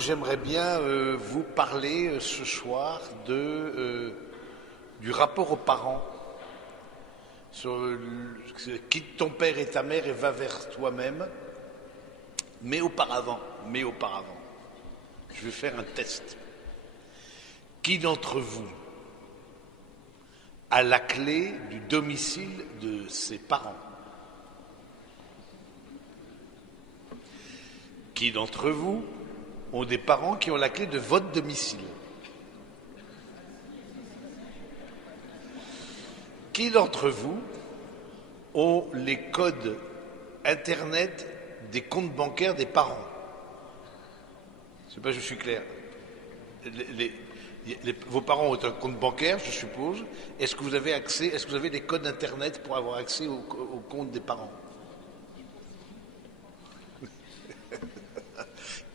J'aimerais bien vous parler ce soir du rapport aux parents. Quitte ton père et ta mère et va vers toi-même. Mais auparavant, je vais faire un test. Qui d'entre vous a la clé du domicile de ses parents? Qui d'entre vous ont des parents qui ont la clé de votre domicile? Qui d'entre vous ont les codes Internet des comptes bancaires des parents? Je ne sais pas si je suis clair. Vos parents ont un compte bancaire, je suppose. Est-ce que vous avez accès, est-ce que vous avez des codes Internet pour avoir accès au compte des parents?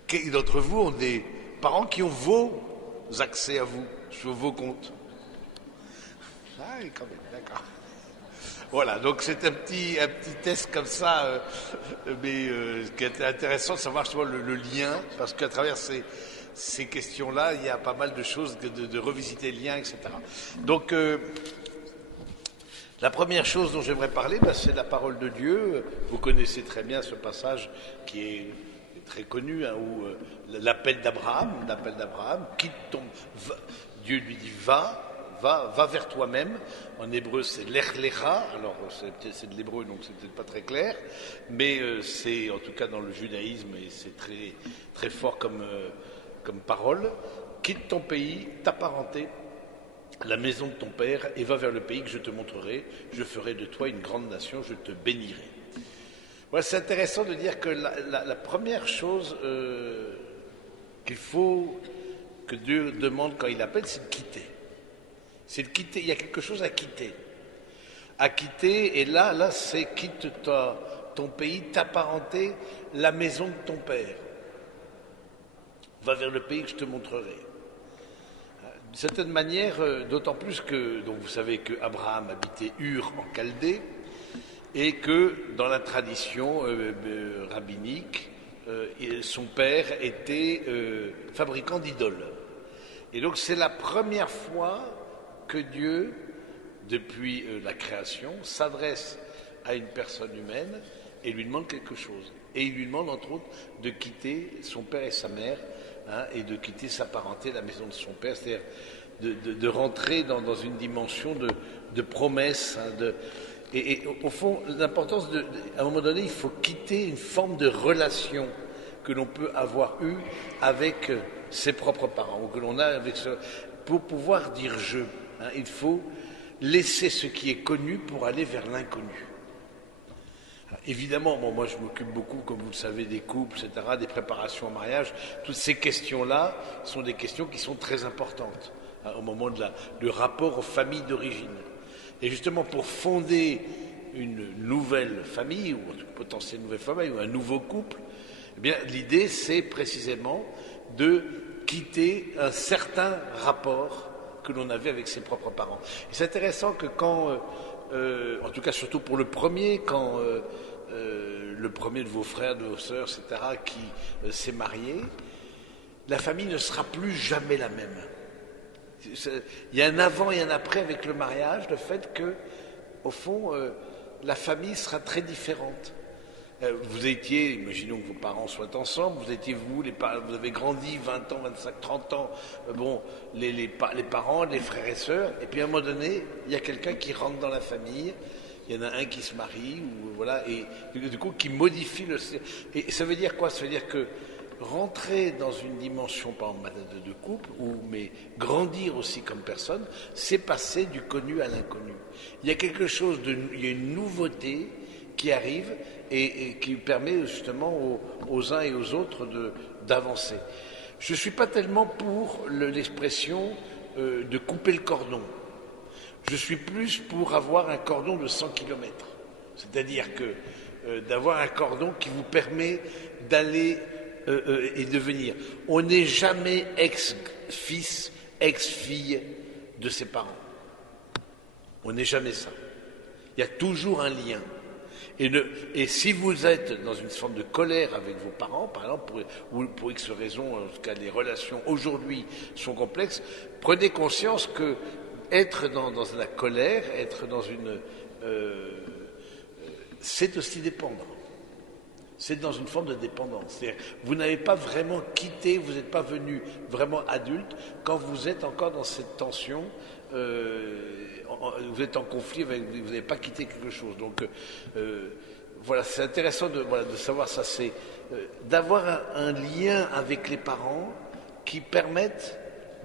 Qui d'entre vous ont des parents qui ont vos accès à vous, sur vos comptes? Ah, quand même, d'accord. Voilà, donc c'est un petit test comme ça, mais qui est intéressant de savoir justement le lien, parce qu'à travers ces questions-là, il y a pas mal de choses, de revisiter le lien, etc. Donc, la première chose dont j'aimerais parler, c'est la parole de Dieu. Vous connaissez très bien ce passage qui est très connu, hein, où l'appel d'Abraham, quitte Dieu lui dit va vers toi-même. En hébreu, c'est lech lecha. Alors, c'est de l'hébreu, donc c'est peut-être pas très clair, mais c'est en tout cas dans le judaïsme, et c'est très, très fort comme parole. Quitte ton pays, ta parenté, la maison de ton père, et va vers le pays que je te montrerai. Je ferai de toi une grande nation, je te bénirai. Voilà, c'est intéressant de dire que la première chose qu'il faut que Dieu demande quand il appelle, c'est de quitter. C'est de quitter. Il y a quelque chose à quitter. À quitter, et là, c'est quitte ton pays, ta parenté, la maison de ton père. Va vers le pays que je te montrerai. D'une certaine manière, d'autant plus que, donc vous savez que Abraham habitait Ur en Chaldée, et que dans la tradition rabbinique, son père était fabricant d'idoles. Et donc c'est la première fois que Dieu, depuis la création, s'adresse à une personne humaine et lui demande quelque chose. Et il lui demande entre autres de quitter son père et sa mère, hein, et de quitter sa parenté, la maison de son père, c'est-à-dire de rentrer dans une dimension de promesse, hein, et au fond, l'importance à un moment donné, il faut quitter une forme de relation que l'on peut avoir eue avec ses propres parents, ou que l'on a avec pour pouvoir dire je. Hein, il faut laisser ce qui est connu pour aller vers l'inconnu. Évidemment, moi je m'occupe beaucoup, comme vous le savez, des couples, etc., des préparations au mariage. Toutes ces questions-là sont des questions qui sont très importantes, hein, au moment du rapport aux familles d'origine. Et justement, pour fonder une nouvelle famille, ou une potentielle nouvelle famille, ou un nouveau couple, eh bien, l'idée, c'est précisément de quitter un certain rapport que l'on avait avec ses propres parents. Et c'est intéressant que quand, en tout cas surtout pour le premier, quand le premier de vos frères, de vos sœurs, etc., qui s'est marié, la famille ne sera plus jamais la même. Il y a un avant et un après avec le mariage, le fait que, au fond, la famille sera très différente. Vous étiez, imaginons que vos parents soient ensemble, vous avez grandi 20 ans, 25, 30 ans, les parents, les frères et sœurs, et puis à un moment donné, il y a quelqu'un qui rentre dans la famille, il y en a un qui se marie, ou voilà, et du coup qui modifie le... Et ça veut dire quoi? Ça veut dire que rentrer dans une dimension, par exemple, de couple, mais grandir aussi comme personne, c'est passer du connu à l'inconnu. Il y a quelque chose il y a une nouveauté qui arrive et qui permet justement aux uns et aux autres d'avancer. Je ne suis pas tellement pour l'expression de couper le cordon. Je suis plus pour avoir un cordon de 100 km. C'est-à-dire que d'avoir un cordon qui vous permet d'aller et de venir. On n'est jamais ex-fils, ex-fille de ses parents. On n'est jamais ça. Il y a toujours un lien. Et si vous êtes dans une forme de colère avec vos parents, par exemple, ou pour X raisons, en tout cas les relations aujourd'hui sont complexes, prenez conscience que être dans la colère, être dans une... c'est aussi dépendre. C'est dans une forme de dépendance. C'est-à-dire, vous n'avez pas vraiment quitté, vous n'êtes pas venu vraiment adulte quand vous êtes encore dans cette tension, vous êtes en conflit, vous n'avez pas quitté quelque chose. Donc voilà, c'est intéressant de savoir ça, c'est d'avoir un lien avec les parents qui permettent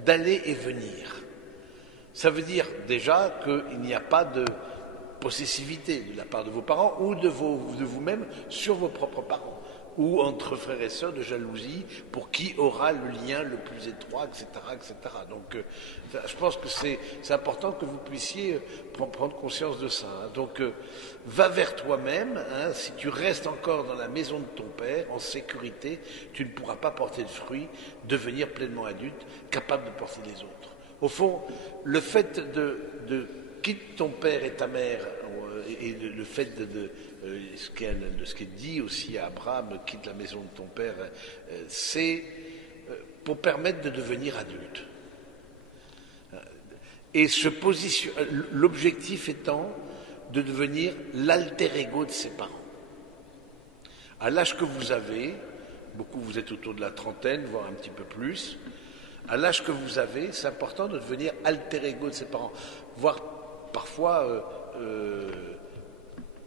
d'aller et venir. Ça veut dire déjà qu'il n'y a pas de possessivité de la part de vos parents ou de vous-même sur vos propres parents, ou entre frères et sœurs de jalousie pour qui aura le lien le plus étroit, etc. etc. Donc je pense que c'est important que vous puissiez prendre conscience de ça. Hein. Donc va vers toi-même, hein. Si tu restes encore dans la maison de ton père, en sécurité, tu ne pourras pas porter de fruits, devenir pleinement adulte, capable de porter les autres. Au fond, le fait de quitte ton père et ta mère, et le fait de ce qui est dit aussi à Abraham, quitte la maison de ton père, c'est pour permettre de devenir adulte. Et l'objectif étant de devenir l'alter ego de ses parents. À l'âge que vous avez, beaucoup vous êtes autour de la trentaine, voire un petit peu plus, à l'âge que vous avez, c'est important de devenir alter ego de ses parents, voire parfois,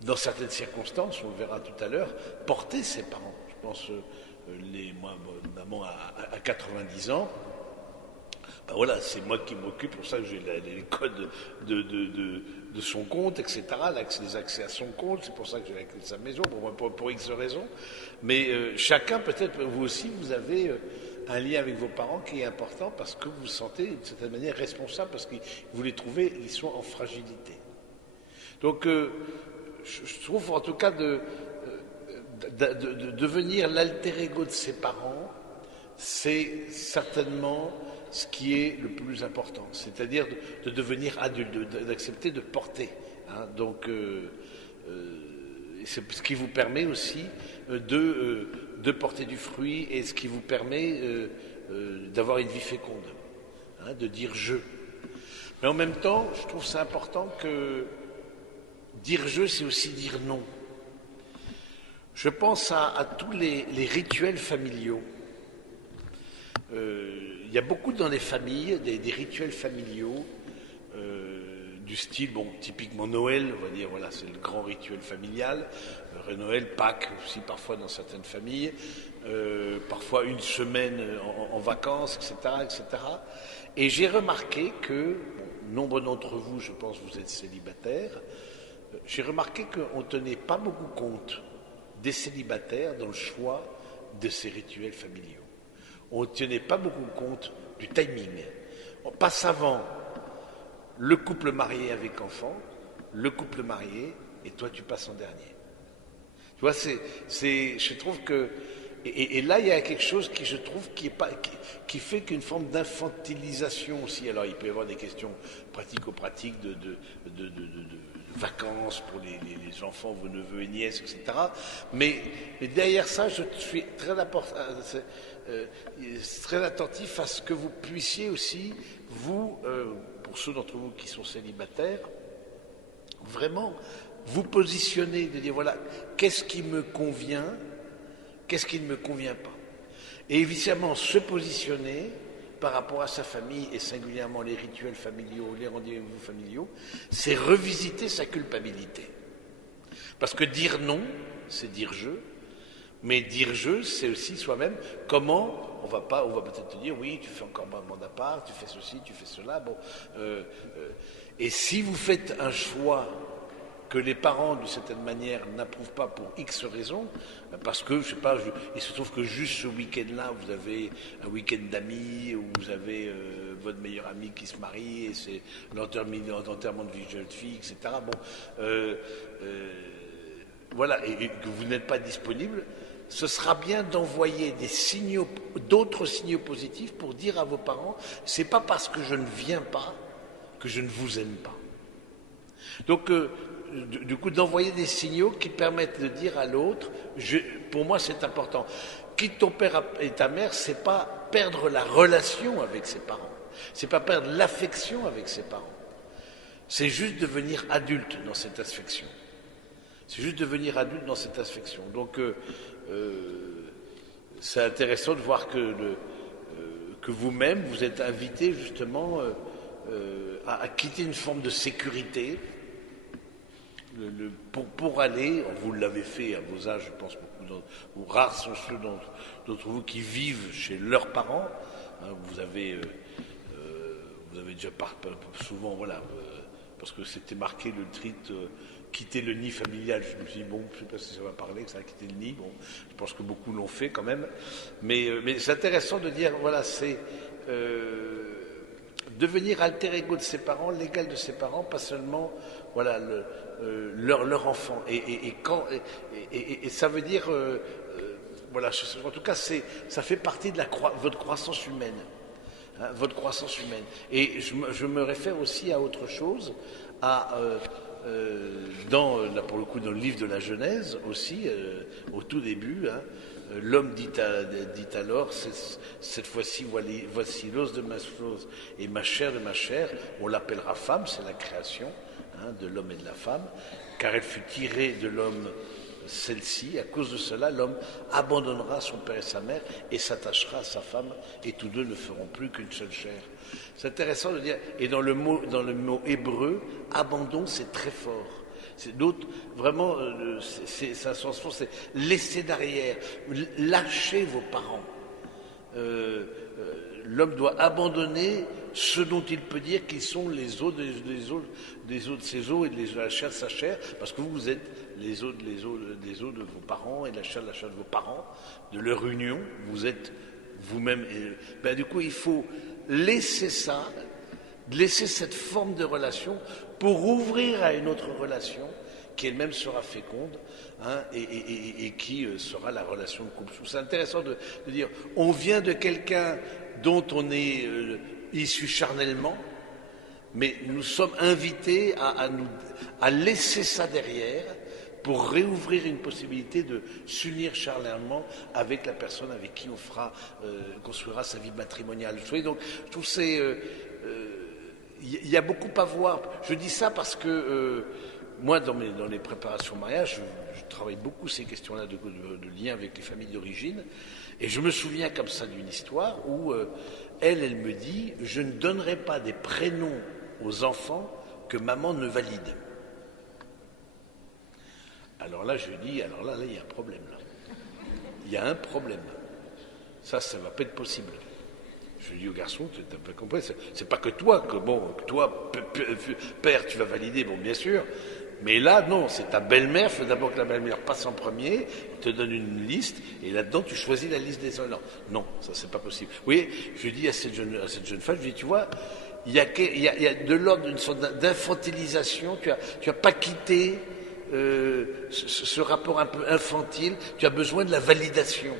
dans certaines circonstances, on le verra tout à l'heure, porter ses parents. Je pense, moi, maman à 90 ans, ben voilà, c'est moi qui m'occupe, pour ça que j'ai les codes de son compte, etc., les accès à son compte, c'est pour ça que j'ai la clé de sa maison, pour X raisons. Mais chacun, peut-être, vous aussi, vous avez un lien avec vos parents qui est important parce que vous vous sentez d'une certaine manière responsable, parce que vous les trouvez, ils sont en fragilité. Donc, je trouve en tout cas de devenir l'alter ego de ses parents, c'est certainement ce qui est le plus important, c'est-à-dire de devenir adulte, d'accepter de porter. Hein, donc, c'est ce qui vous permet aussi de porter du fruit et ce qui vous permet d'avoir une vie féconde, hein, de dire je. Mais en même temps, je trouve ça important que dire je, c'est aussi dire non. Je pense à tous les rituels familiaux. Il y a beaucoup dans les familles des rituels familiaux du style, bon, typiquement Noël, on va dire, voilà, c'est le grand rituel familial. Noël, Pâques aussi parfois dans certaines familles, parfois une semaine en vacances, etc., etc. Et j'ai remarqué que, nombre d'entre vous, je pense, vous êtes célibataires, j'ai remarqué qu'on ne tenait pas beaucoup compte des célibataires dans le choix de ces rituels familiaux. On ne tenait pas beaucoup compte du timing. On passe avant le couple marié avec enfant, le couple marié, et toi tu passes en dernier. Tu vois, je trouve que... Et là, il y a quelque chose qui, je trouve, qui fait qu'une forme d'infantilisation aussi. Alors, il peut y avoir des questions pratico-pratiques de vacances pour les enfants, vos neveux et nièces, etc. Mais derrière ça, je suis très attentif à ce que vous puissiez aussi, vous, pour ceux d'entre vous qui sont célibataires, vraiment vous positionner, de dire voilà, qu'est-ce qui me convient, qu'est-ce qui ne me convient pas. Et évidemment, se positionner par rapport à sa famille, et singulièrement les rituels familiaux, les rendez-vous familiaux, c'est revisiter sa culpabilité. Parce que dire non, c'est dire je, mais dire je, c'est aussi soi-même comment, on va peut-être te dire, oui, tu fais encore un mandat part, tu fais ceci, tu fais cela, bon. Et si vous faites un choix que les parents, d'une certaine manière, n'approuvent pas pour X raisons, parce que, je sais pas, il se trouve que juste ce week-end-là, vous avez un week-end d'amis, où vous avez votre meilleur ami qui se marie, et c'est l'enterrement de vie de jeune fille, etc. Bon, voilà, et que vous n'êtes pas disponible, ce sera bien d'envoyer d'autres signaux positifs pour dire à vos parents, c'est pas parce que je ne viens pas que je ne vous aime pas. Donc, du coup, d'envoyer des signaux qui permettent de dire à l'autre, pour moi c'est important, quitte ton père et ta mère, c'est pas perdre la relation avec ses parents, c'est pas perdre l'affection avec ses parents, c'est juste devenir adulte dans cette affection. C'est juste devenir adulte dans cette affection. Donc, c'est intéressant de voir que vous-même, vous êtes invité justement à quitter une forme de sécurité pour aller, vous l'avez fait à vos âges, je pense ou rares sont ceux d'entre vous qui vivent chez leurs parents. Hein, vous avez déjà souvent, voilà, parce que c'était marqué le titre quitter le nid familial. Je me suis dit, bon, je ne sais pas si ça va parler, que ça va quitter le nid. Bon, je pense que beaucoup l'ont fait quand même. Mais c'est intéressant de dire, voilà, c'est devenir alter ego de ses parents, l'égal de ses parents, pas seulement, voilà, leur enfant. Et ça veut dire, voilà, en tout cas, ça fait partie de votre croissance humaine. Hein, votre croissance humaine. Et je me réfère aussi à autre chose, là pour le coup dans le livre de la Genèse aussi, au tout début, hein, l'homme dit alors, cette fois-ci, voici l'os de ma os et ma chair de ma chair, on l'appellera femme, c'est la création, hein, de l'homme et de la femme, car elle fut tirée de l'homme, celle-ci, à cause de cela, l'homme abandonnera son père et sa mère et s'attachera à sa femme, et tous deux ne feront plus qu'une seule chair. C'est intéressant de dire, et dans le mot hébreu, abandon, c'est très fort. C'est d'autres, vraiment, c'est un sens fort, c'est laisser derrière, lâcher vos parents. L'homme doit abandonner ce dont il peut dire qu'ils sont les os de ses os et de la chair de sa chair, parce que vous êtes les os de vos parents et la chair de vos parents, de leur union, vous êtes vous-même. Du coup, il faut laisser ça, laisser cette forme de relation pour ouvrir à une autre relation qui elle-même sera féconde, hein, et qui sera la relation de couple. C'est intéressant de dire, on vient de quelqu'un dont on est issu charnellement, mais nous sommes invités à laisser ça derrière pour réouvrir une possibilité de s'unir charnellement avec la personne avec qui on construira sa vie matrimoniale. Vous voyez, donc, je trouve que il y a beaucoup à voir. Je dis ça parce que moi, dans les préparations mariage, je travaille beaucoup ces questions-là de lien avec les familles d'origine, et je me souviens comme ça d'une histoire où elle me dit, je ne donnerai pas des prénoms aux enfants que maman ne valide. Alors là, je dis, là, il y a un problème. Là. Il y a un problème. Ça ne va pas être possible. Je dis au garçon, tu n'as pas compris, c'est pas que toi, père, tu vas valider, bon, bien sûr. Mais là, non, c'est ta belle-mère, il faut d'abord que la belle-mère passe en premier, te donne une liste, et là-dedans, tu choisis la liste des enfants. Non, ça, c'est pas possible. Vous voyez, je dis à cette jeune femme, je dis, tu vois, il y a de l'ordre d'une sorte d'infantilisation, tu as pas quitté ce rapport un peu infantile, tu as besoin de la validation.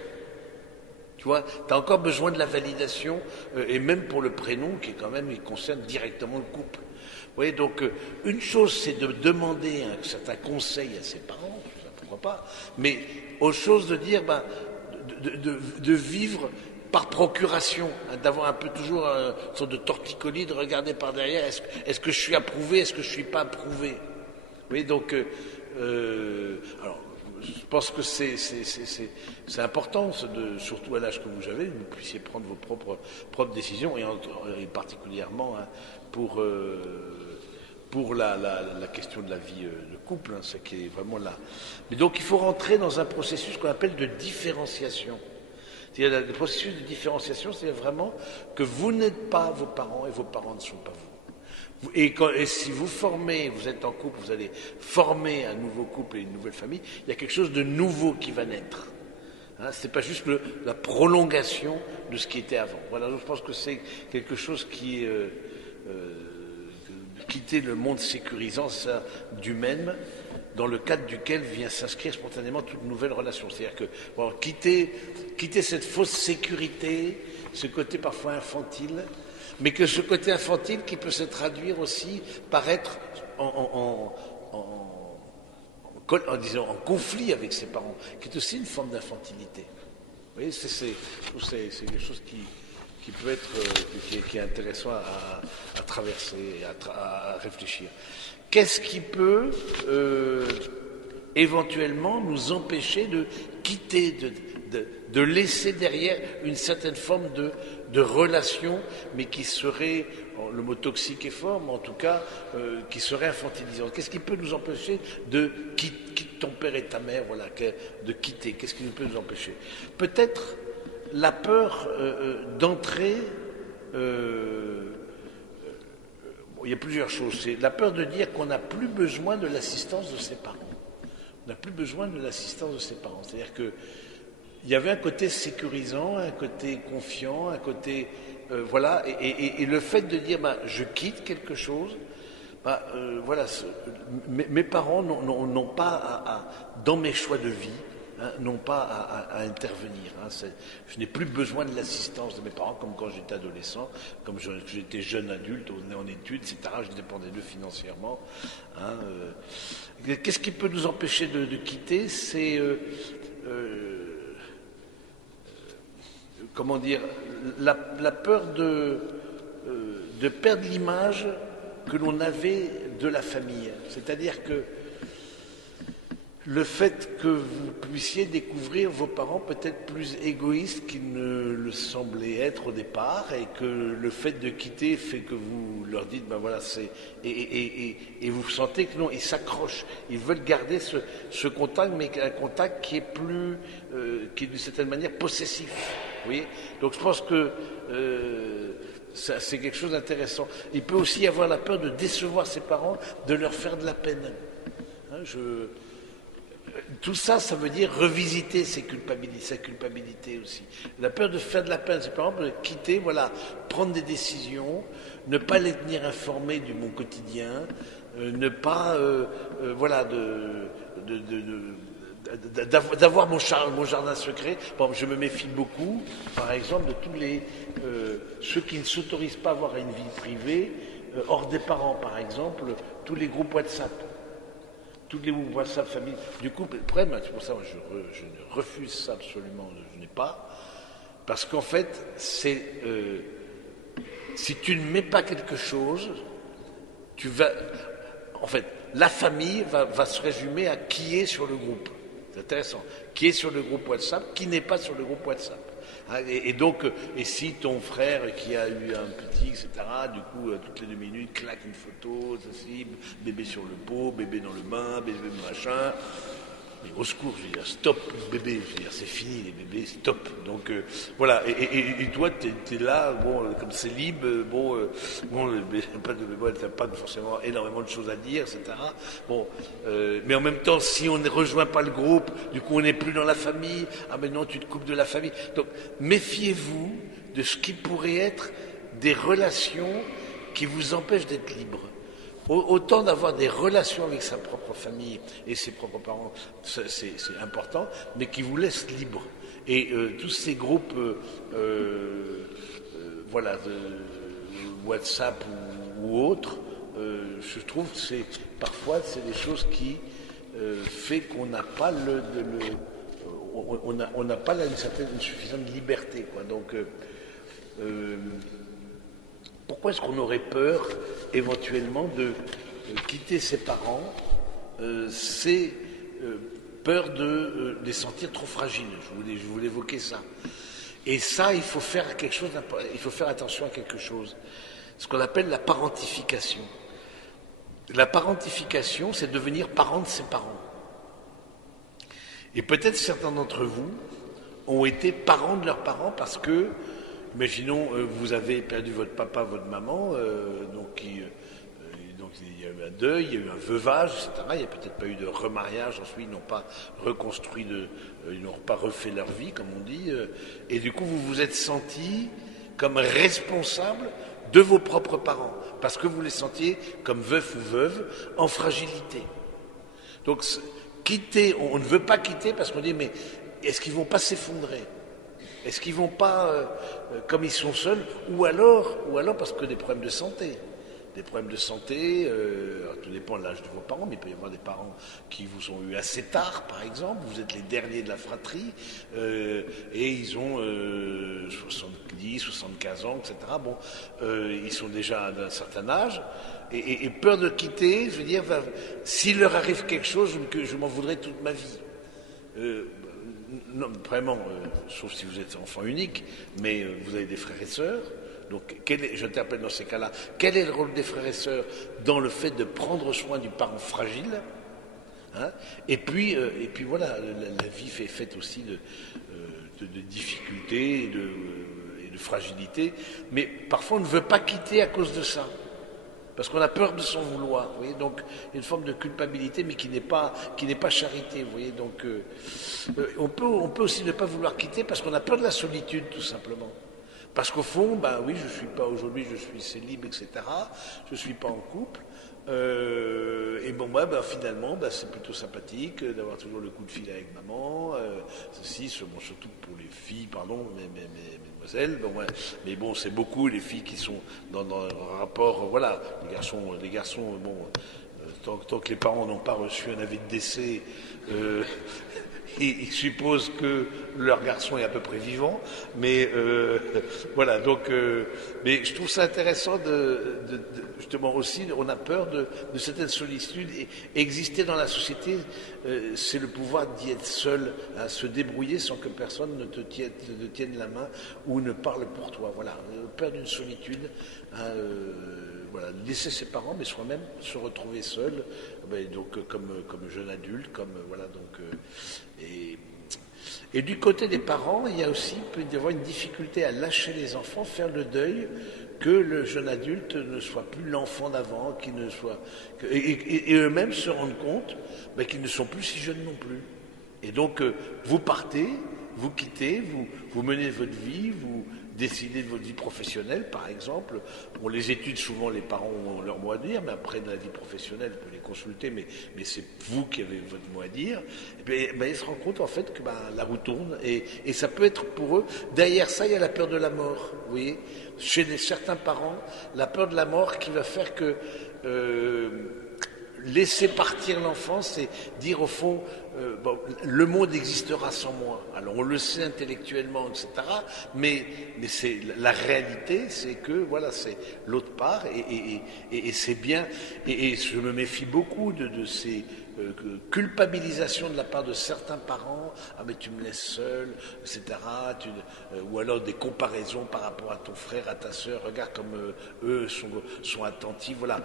Tu vois, tu as encore besoin de la validation, et même pour le prénom, qui est quand même, il concerne directement le couple. Vous voyez, donc, une chose, c'est de demander un certain conseil à ses parents, pourquoi pas, mais autre chose de dire, de vivre par procuration, hein, d'avoir un peu toujours une sorte de torticolis, de regarder par derrière, est-ce que je suis approuvé, est-ce que je ne suis pas approuvé. Vous voyez, donc, alors, je pense que c'est important, surtout à l'âge que vous avez, que vous puissiez prendre vos propres décisions, et particulièrement, hein, pour la question de la vie de couple, hein, ce qui est vraiment là. Mais donc il faut rentrer dans un processus qu'on appelle de différenciation. C'est-à-dire le processus de différenciation, c'est vraiment que vous n'êtes pas vos parents et vos parents ne sont pas vous. Et si vous êtes en couple, vous allez former un nouveau couple et une nouvelle famille, il y a quelque chose de nouveau qui va naître. Hein, ce n'est pas juste la prolongation de ce qui était avant. Voilà, donc je pense que c'est quelque chose qui est quitter le monde sécurisant ça, du même, dans le cadre duquel vient s'inscrire spontanément toute nouvelle relation. C'est-à-dire que quitter cette fausse sécurité, ce côté parfois infantile, mais que ce côté infantile qui peut se traduire aussi par être en disant en conflit avec ses parents, qui est aussi une forme d'infantilité. Vous voyez, c'est quelque chose qui peut être, qui est intéressant à traverser, à réfléchir. Qu'est-ce qui peut éventuellement nous empêcher de quitter, de laisser derrière une certaine forme de relation, mais qui serait, le mot toxique est fort, mais en tout cas, qui serait infantilisante. Qu'est-ce qui peut nous empêcher de quitter ton père et ta mère, voilà, de quitter? Qu'est-ce qui peut nous empêcher? Peut-être la peur d'entrer. Il y a plusieurs choses. C'est la peur de dire qu'on n'a plus besoin de l'assistance de ses parents. On n'a plus besoin de l'assistance de ses parents. C'est-à-dire que il y avait un côté sécurisant, un côté confiant, un côté voilà, et le fait de dire je quitte quelque chose, voilà, mes parents n'ont pas dans mes choix de vie, n'ont pas à intervenir. Je n'ai plus besoin de l'assistance de mes parents comme quand j'étais adolescent, comme j'étais jeune adulte, on est en études, etc. Je dépendais d'eux financièrement. Qu'est-ce qui peut nous empêcher de quitter? C'est comment dire, la peur de perdre l'image que l'on avait de la famille. C'est-à-dire que le fait que vous puissiez découvrir vos parents peut-être plus égoïstes qu'ils ne le semblaient être au départ, et que le fait de quitter fait que vous leur dites, voilà, c'est... Et vous sentez que non, ils s'accrochent, ils veulent garder ce contact, mais un contact qui est plus... qui est d'une certaine manière possessif. Vous voyez ? Donc je pense que... c'est quelque chose d'intéressant. Il peut aussi y avoir la peur de décevoir ses parents, de leur faire de la peine. Tout ça, ça veut dire revisiter sa culpabilité aussi. La peur de faire de la peine, c'est par exemple de quitter, voilà, prendre des décisions, ne pas les tenir informés du mon quotidien, ne pas, voilà, d'avoir mon jardin secret. Bon, je me méfie beaucoup, par exemple, de tous ceux qui ne s'autorisent pas à avoir une vie privée, hors des parents, par exemple, tous les groupes WhatsApp. Toutes les groupes WhatsApp famille. Du coup, le problème, c'est pour ça que je ne refuse ça absolument, je n'ai pas. Parce qu'en fait, si tu ne mets pas quelque chose, tu vas. En fait, la famille va se résumer à qui est sur le groupe. C'est intéressant. Qui est sur le groupe WhatsApp, qui n'est pas sur le groupe WhatsApp. Et donc, et si ton frère qui a eu un petit, etc., du coup, toutes les 2 minutes, claque une photo, ceci, bébé sur le pot, bébé dans le bain, bébé machin. Mais au secours, je veux dire, stop, bébé, je veux dire, c'est fini, les bébés, stop. Donc, voilà, et toi, t'es là, bon, comme c'est libre, t'as pas forcément énormément de choses à dire, etc. Bon, mais en même temps, si on ne rejoint pas le groupe, du coup, on n'est plus dans la famille, mais non, tu te coupes de la famille. Donc, méfiez-vous de ce qui pourrait être des relations qui vous empêchent d'être libre. Autant d'avoir des relations avec sa propre famille et ses propres parents, c'est important, mais qui vous laissent libre. Et tous ces groupes, voilà, de WhatsApp ou autres, je trouve que parfois c'est des choses qui fait qu'on n'a pas on n'a pas une suffisante liberté, quoi. Donc pourquoi est-ce qu'on aurait peur éventuellement de quitter ses parents? C'est peur de les sentir trop fragiles. Je voulais évoquer ça. Et ça, il faut faire attention à quelque chose. Ce qu'on appelle la parentification. La parentification, c'est devenir parent de ses parents. Et peut-être certains d'entre vous ont été parents de leurs parents parce que, imaginons, vous avez perdu votre papa, votre maman, donc il y a eu un deuil, il y a eu un veuvage, etc. Il n'y a peut-être pas eu de remariage, ensuite ils n'ont pas reconstruit, ils n'ont pas refait leur vie, comme on dit, et du coup vous vous êtes sentis comme responsable de vos propres parents, parce que vous les sentiez comme veuf ou veuve en fragilité. Donc quitter, on ne veut pas quitter parce qu'on dit mais est-ce qu'ils ne vont pas s'effondrer ? Est-ce qu'ils ne vont pas, comme ils sont seuls, ou alors parce que des problèmes de santé. des problèmes de santé, alors, tout dépend de l'âge de vos parents, mais il peut y avoir des parents qui vous ont eu assez tard, par exemple, vous êtes les derniers de la fratrie, et ils ont 70, 75 ans, etc. Bon, ils sont déjà d'un certain âge, et peur de quitter, je veux dire, s'il leur arrive quelque chose, je m'en voudrais toute ma vie. Non, vraiment, sauf si vous êtes enfant unique, mais vous avez des frères et sœurs. Donc, je t'appelle dans ces cas-là, quel est le rôle des frères et sœurs dans le fait de prendre soin du parent fragile, hein? Et puis voilà, la vie est faite aussi de difficultés et de fragilité, mais parfois on ne veut pas quitter à cause de ça. Parce qu'on a peur de s'en vouloir, vous voyez, donc il y a une forme de culpabilité, mais qui n'est pas charité, vous voyez, donc on peut aussi ne pas vouloir quitter parce qu'on a peur de la solitude, tout simplement. Parce qu'au fond, ben oui, je suis pas aujourd'hui, je suis célib, etc. Je suis pas en couple. Et bon, moi, ben, finalement, ben, c'est plutôt sympathique d'avoir toujours le coup de fil avec maman. Bon, surtout pour les filles, pardon, mesdemoiselles. Bon, ouais, mais bon, c'est beaucoup les filles qui sont dans un rapport. Voilà, les garçons, bon, tant que les parents n'ont pas reçu un avis de décès. Ils supposent que leur garçon est à peu près vivant, mais voilà. Donc, mais je trouve ça intéressant justement aussi. On a peur de certaines solitudes et exister dans la société, c'est le pouvoir d'y être seul, à se débrouiller sans que personne ne te tienne la main ou ne parle pour toi. Voilà, peur d'une solitude. Hein, voilà, laisser ses parents, mais soi-même se retrouver seul, donc comme jeune adulte, voilà donc. Et du côté des parents, il peut y avoir une difficulté à lâcher les enfants, faire le deuil, que le jeune adulte ne soit plus l'enfant d'avant, et eux-mêmes se rendent compte qu'ils ne sont plus si jeunes non plus. Et donc vous partez, vous quittez, vous menez votre vie, vous décidez de votre vie professionnelle, par exemple. Bon, les études, souvent, les parents ont leur mot à dire, mais après, dans la vie professionnelle, vous pouvez les consulter, mais c'est vous qui avez votre mot à dire. Et bien, ils se rendent compte, en fait, que la roue tourne, et ça peut être pour eux. Derrière ça, il y a la peur de la mort, vous voyez. Chez certains parents, la peur de la mort qui va faire que laisser partir l'enfant, c'est dire au fond, le monde existera sans moi. Alors on le sait intellectuellement, etc. Mais c'est la réalité, c'est que voilà, c'est l'autre part, et c'est bien. Et je me méfie beaucoup de ces culpabilisations de la part de certains parents. Ah mais tu me laisses seul, etc. Ou alors des comparaisons par rapport à ton frère, à ta sœur. Regarde comme eux sont attentifs. Voilà.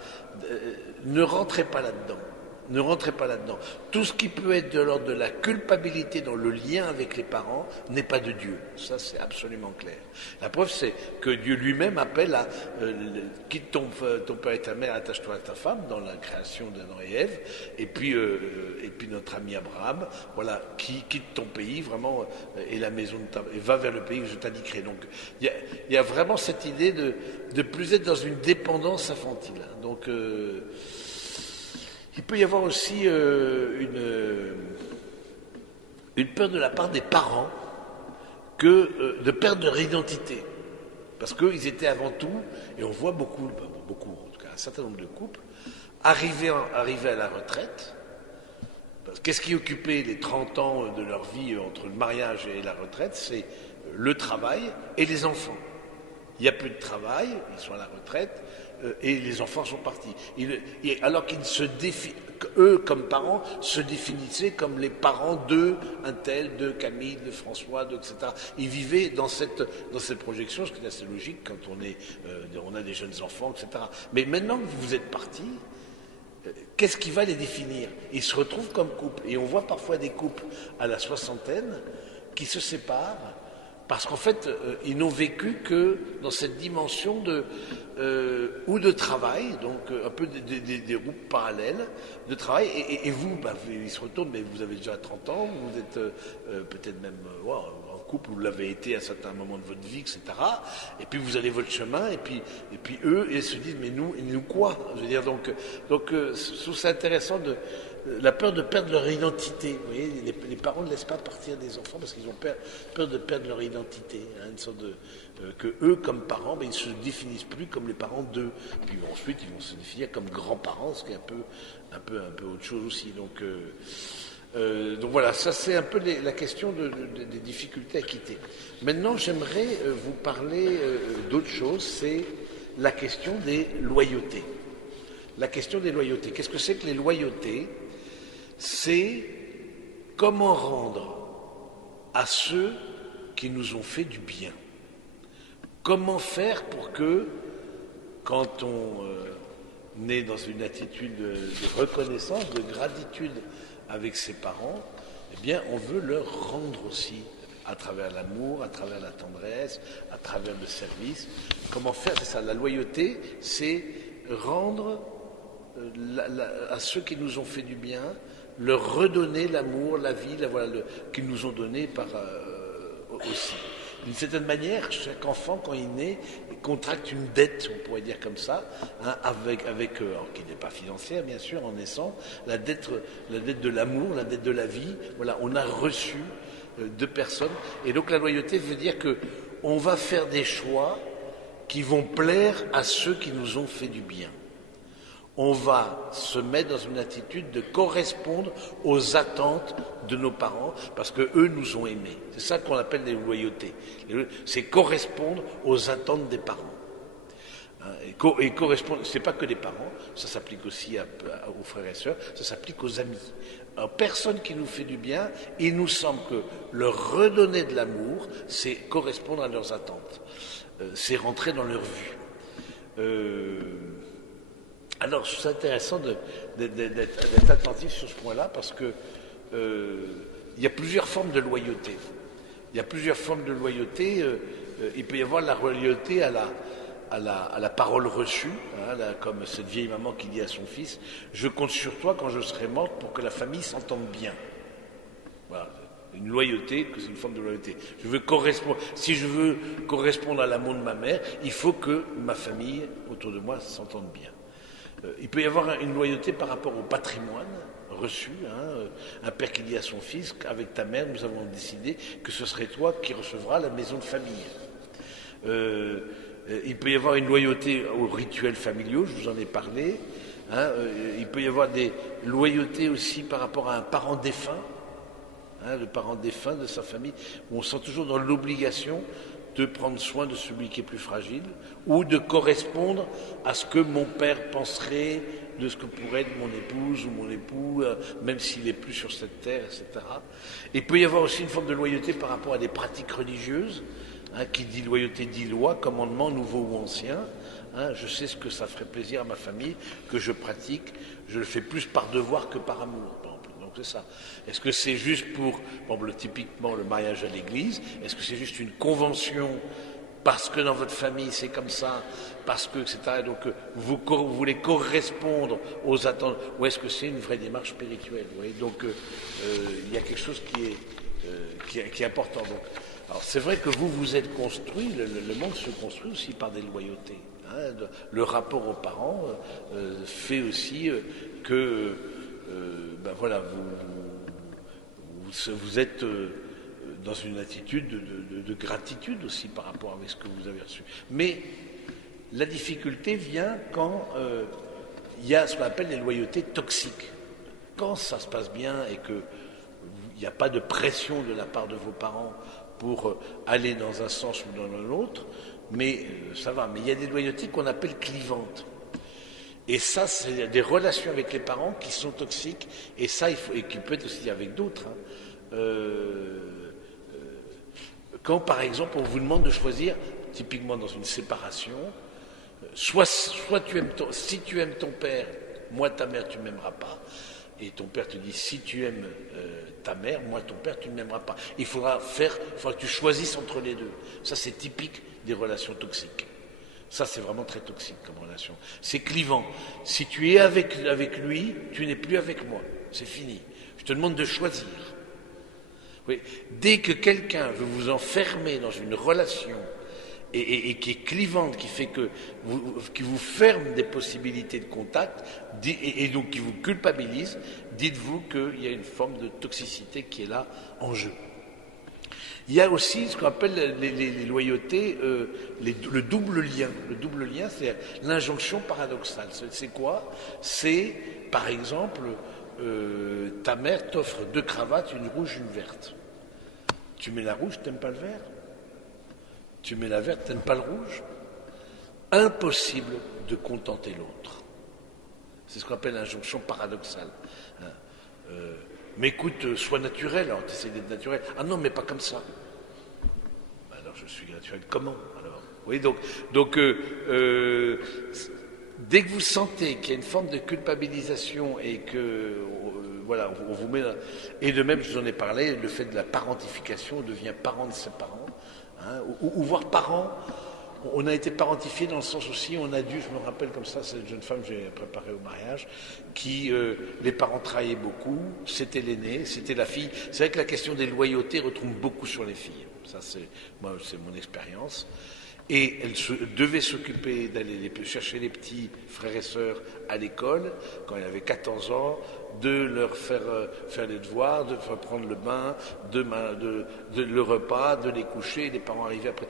Ne rentrez pas là-dedans. Ne rentrez pas là-dedans. Tout ce qui peut être de l'ordre de la culpabilité dans le lien avec les parents n'est pas de Dieu. Ça, c'est absolument clair. La preuve, c'est que Dieu lui-même appelle à quitte ton père et ta mère, attache-toi à ta femme dans la création d'Adam et Ève. Et puis notre ami Abraham, voilà, qui quitte ton pays vraiment et la maison et va vers le pays que je t'indiquerai. Donc, il y a vraiment cette idée de plus être dans une dépendance infantile. Donc il peut y avoir aussi une peur de la part des parents de perdre leur identité. Parce qu'ils étaient avant tout, et on voit beaucoup, en tout cas un certain nombre de couples, arriver à la retraite. Qu'est-ce qui occupait les 30 ans de leur vie entre le mariage et la retraite? C'est le travail et les enfants. Il n'y a plus de travail, ils sont à la retraite, et les enfants sont partis. Alors eux, comme parents, se définissaient comme les parents de un tel, de Camille, de François, etc. Ils vivaient dans cette projection, ce qui est assez logique quand on a des jeunes enfants, etc. Mais maintenant que vous êtes partis, qu'est-ce qui va les définir? Ils se retrouvent comme couple. Et on voit parfois des couples à la soixantaine qui se séparent parce qu'en fait, ils n'ont vécu que dans cette dimension ou de travail, donc un peu des routes parallèles de travail, et vous, ils se retournent, mais vous avez déjà 30 ans, vous êtes peut-être même en couple, vous l'avez été à un certain moment de votre vie, etc. Et puis vous allez votre chemin, et puis eux, ils se disent, mais nous quoi? Je veux dire, donc je trouve ça intéressant la peur de perdre leur identité. Vous voyez, les parents ne laissent pas partir des enfants parce qu'ils ont peur de perdre leur identité. Hein, une sorte de que eux, comme parents, ben, ils ne se définissent plus comme les parents d'eux. Puis ensuite, ils vont se définir comme grands-parents, ce qui est un peu autre chose aussi. Donc voilà, ça c'est un peu la question des difficultés à quitter. Maintenant, j'aimerais vous parler d'autre chose, c'est la question des loyautés. La question des loyautés. Qu'est-ce que c'est que les loyautés? C'est comment rendre à ceux qui nous ont fait du bien. Comment faire pour que, quand on est dans une attitude de reconnaissance, de gratitude avec ses parents, eh bien, on veut leur rendre aussi, à travers l'amour, à travers la tendresse, à travers le service. Comment faire? C'est ça, la loyauté, c'est rendre à ceux qui nous ont fait du bien, leur redonner l'amour, la vie, qu'ils nous ont donné aussi. D'une certaine manière, chaque enfant, quand il naît, contracte une dette, on pourrait dire comme ça, hein, alors qui n'est pas financière, bien sûr, en naissant, la dette de l'amour, la dette de la vie. Voilà, on a reçu de personnes. Et donc la loyauté veut dire que on va faire des choix qui vont plaire à ceux qui nous ont fait du bien. On va se mettre dans une attitude de correspondre aux attentes de nos parents parce que eux nous ont aimés. C'est ça qu'on appelle les loyautés. C'est correspondre aux attentes des parents. Et correspondre, c'est pas que des parents, ça s'applique aussi aux frères et sœurs, ça s'applique aux amis. Alors, personne qui nous fait du bien, il nous semble que leur redonner de l'amour, c'est correspondre à leurs attentes. C'est rentrer dans leur vue. Alors, c'est intéressant d'être attentif sur ce point-là parce que il y a plusieurs formes de loyauté. Il y a plusieurs formes de loyauté. Il peut y avoir la loyauté à la parole reçue, hein, comme cette vieille maman qui dit à son fils « Je compte sur toi quand je serai morte pour que la famille s'entende bien ». Voilà. Une loyauté, que c'est une forme de loyauté. Si je veux correspondre à l'amour de ma mère, il faut que ma famille autour de moi s'entende bien. Il peut y avoir une loyauté par rapport au patrimoine reçu. Hein, un père qui dit à son fils, avec ta mère, nous avons décidé que ce serait toi qui recevras la maison de famille. Il peut y avoir une loyauté aux rituels familiaux, je vous en ai parlé. Hein, il peut y avoir des loyautés aussi par rapport à un parent défunt, hein, le parent défunt de sa famille, où on se sent toujours dans l'obligation de prendre soin de celui qui est plus fragile, ou de correspondre à ce que mon père penserait de ce que pourrait être mon épouse ou mon époux, même s'il n'est plus sur cette terre, etc. Il peut y avoir aussi une forme de loyauté par rapport à des pratiques religieuses, hein, qui dit loyauté dit loi, commandement nouveau ou ancien. Hein, je sais ce que ça ferait plaisir à ma famille, que je pratique, je le fais plus par devoir que par amour. Donc c'est ça. Est-ce que c'est juste pour, typiquement le mariage à l'église, est-ce que c'est juste une convention parce que dans votre famille c'est comme ça, parce que, etc. Et donc vous voulez correspondre aux attentes, ou est-ce que c'est une vraie démarche spirituelle, vous voyez. Donc il y a quelque chose qui est important. Donc, alors c'est vrai que vous êtes construit, le monde se construit aussi par des loyautés. Hein, le rapport aux parents fait aussi que voilà, vous êtes dans une attitude de gratitude aussi par rapport avec ce que vous avez reçu. Mais la difficulté vient quand il y a ce qu'on appelle les loyautés toxiques. Quand ça se passe bien et qu'il n'y a pas de pression de la part de vos parents pour aller dans un sens ou dans l'autre, mais ça va. Mais il y a des loyautés qu'on appelle clivantes. Et ça, c'est des relations avec les parents qui sont toxiques, et ça, et qui peut être aussi avec d'autres. Hein. Quand, par exemple, on vous demande de choisir, typiquement dans une séparation, soit si tu aimes ton père, moi ta mère, tu ne m'aimeras pas. Et ton père te dit, si tu aimes ta mère, moi ton père, tu ne m'aimeras pas. Il faudra que tu choisisses entre les deux. Ça, c'est typique des relations toxiques. Ça, c'est vraiment très toxique comme relation. C'est clivant. Si tu es avec lui, tu n'es plus avec moi. C'est fini. Je te demande de choisir. Oui. Dès que quelqu'un veut vous enfermer dans une relation et qui est clivante, qui fait qui vous ferme des possibilités de contact, et donc qui vous culpabilise, dites-vous qu'il y a une forme de toxicité qui est là en jeu. Il y a aussi ce qu'on appelle les loyautés, le double lien. Le double lien, c'est l'injonction paradoxale. C'est quoi? C'est, par exemple, ta mère t'offre 2 cravates, une rouge, une verte. Tu mets la rouge, t'aimes pas le vert? Tu mets la verte, t'aimes pas le rouge? Impossible de contenter l'autre. C'est ce qu'on appelle l'injonction paradoxale. Mais écoute, sois naturel, alors tu essaies d'être naturel. Ah non, mais pas comme ça. Alors je suis naturel comment alors? Oui, donc dès que vous sentez qu'il y a une forme de culpabilisation et que voilà, on vous met et de même, je vous en ai parlé, le fait de la parentification, on devient parent de ses parents, hein, ou voire parent. On a été parentifié dans le sens aussi, on a dû, je me rappelle comme ça, cette jeune femme que j'ai préparée au mariage, qui, les parents travaillaient beaucoup, c'était l'aîné, c'était la fille. C'est vrai que la question des loyautés retombe beaucoup sur les filles. Ça, c'est mon expérience. Et elle devait s'occuper d'aller chercher les petits frères et sœurs à l'école, quand elle avait 14 ans, de leur faire les devoirs, de faire prendre le bain, le repas, de les coucher, les parents arrivaient après.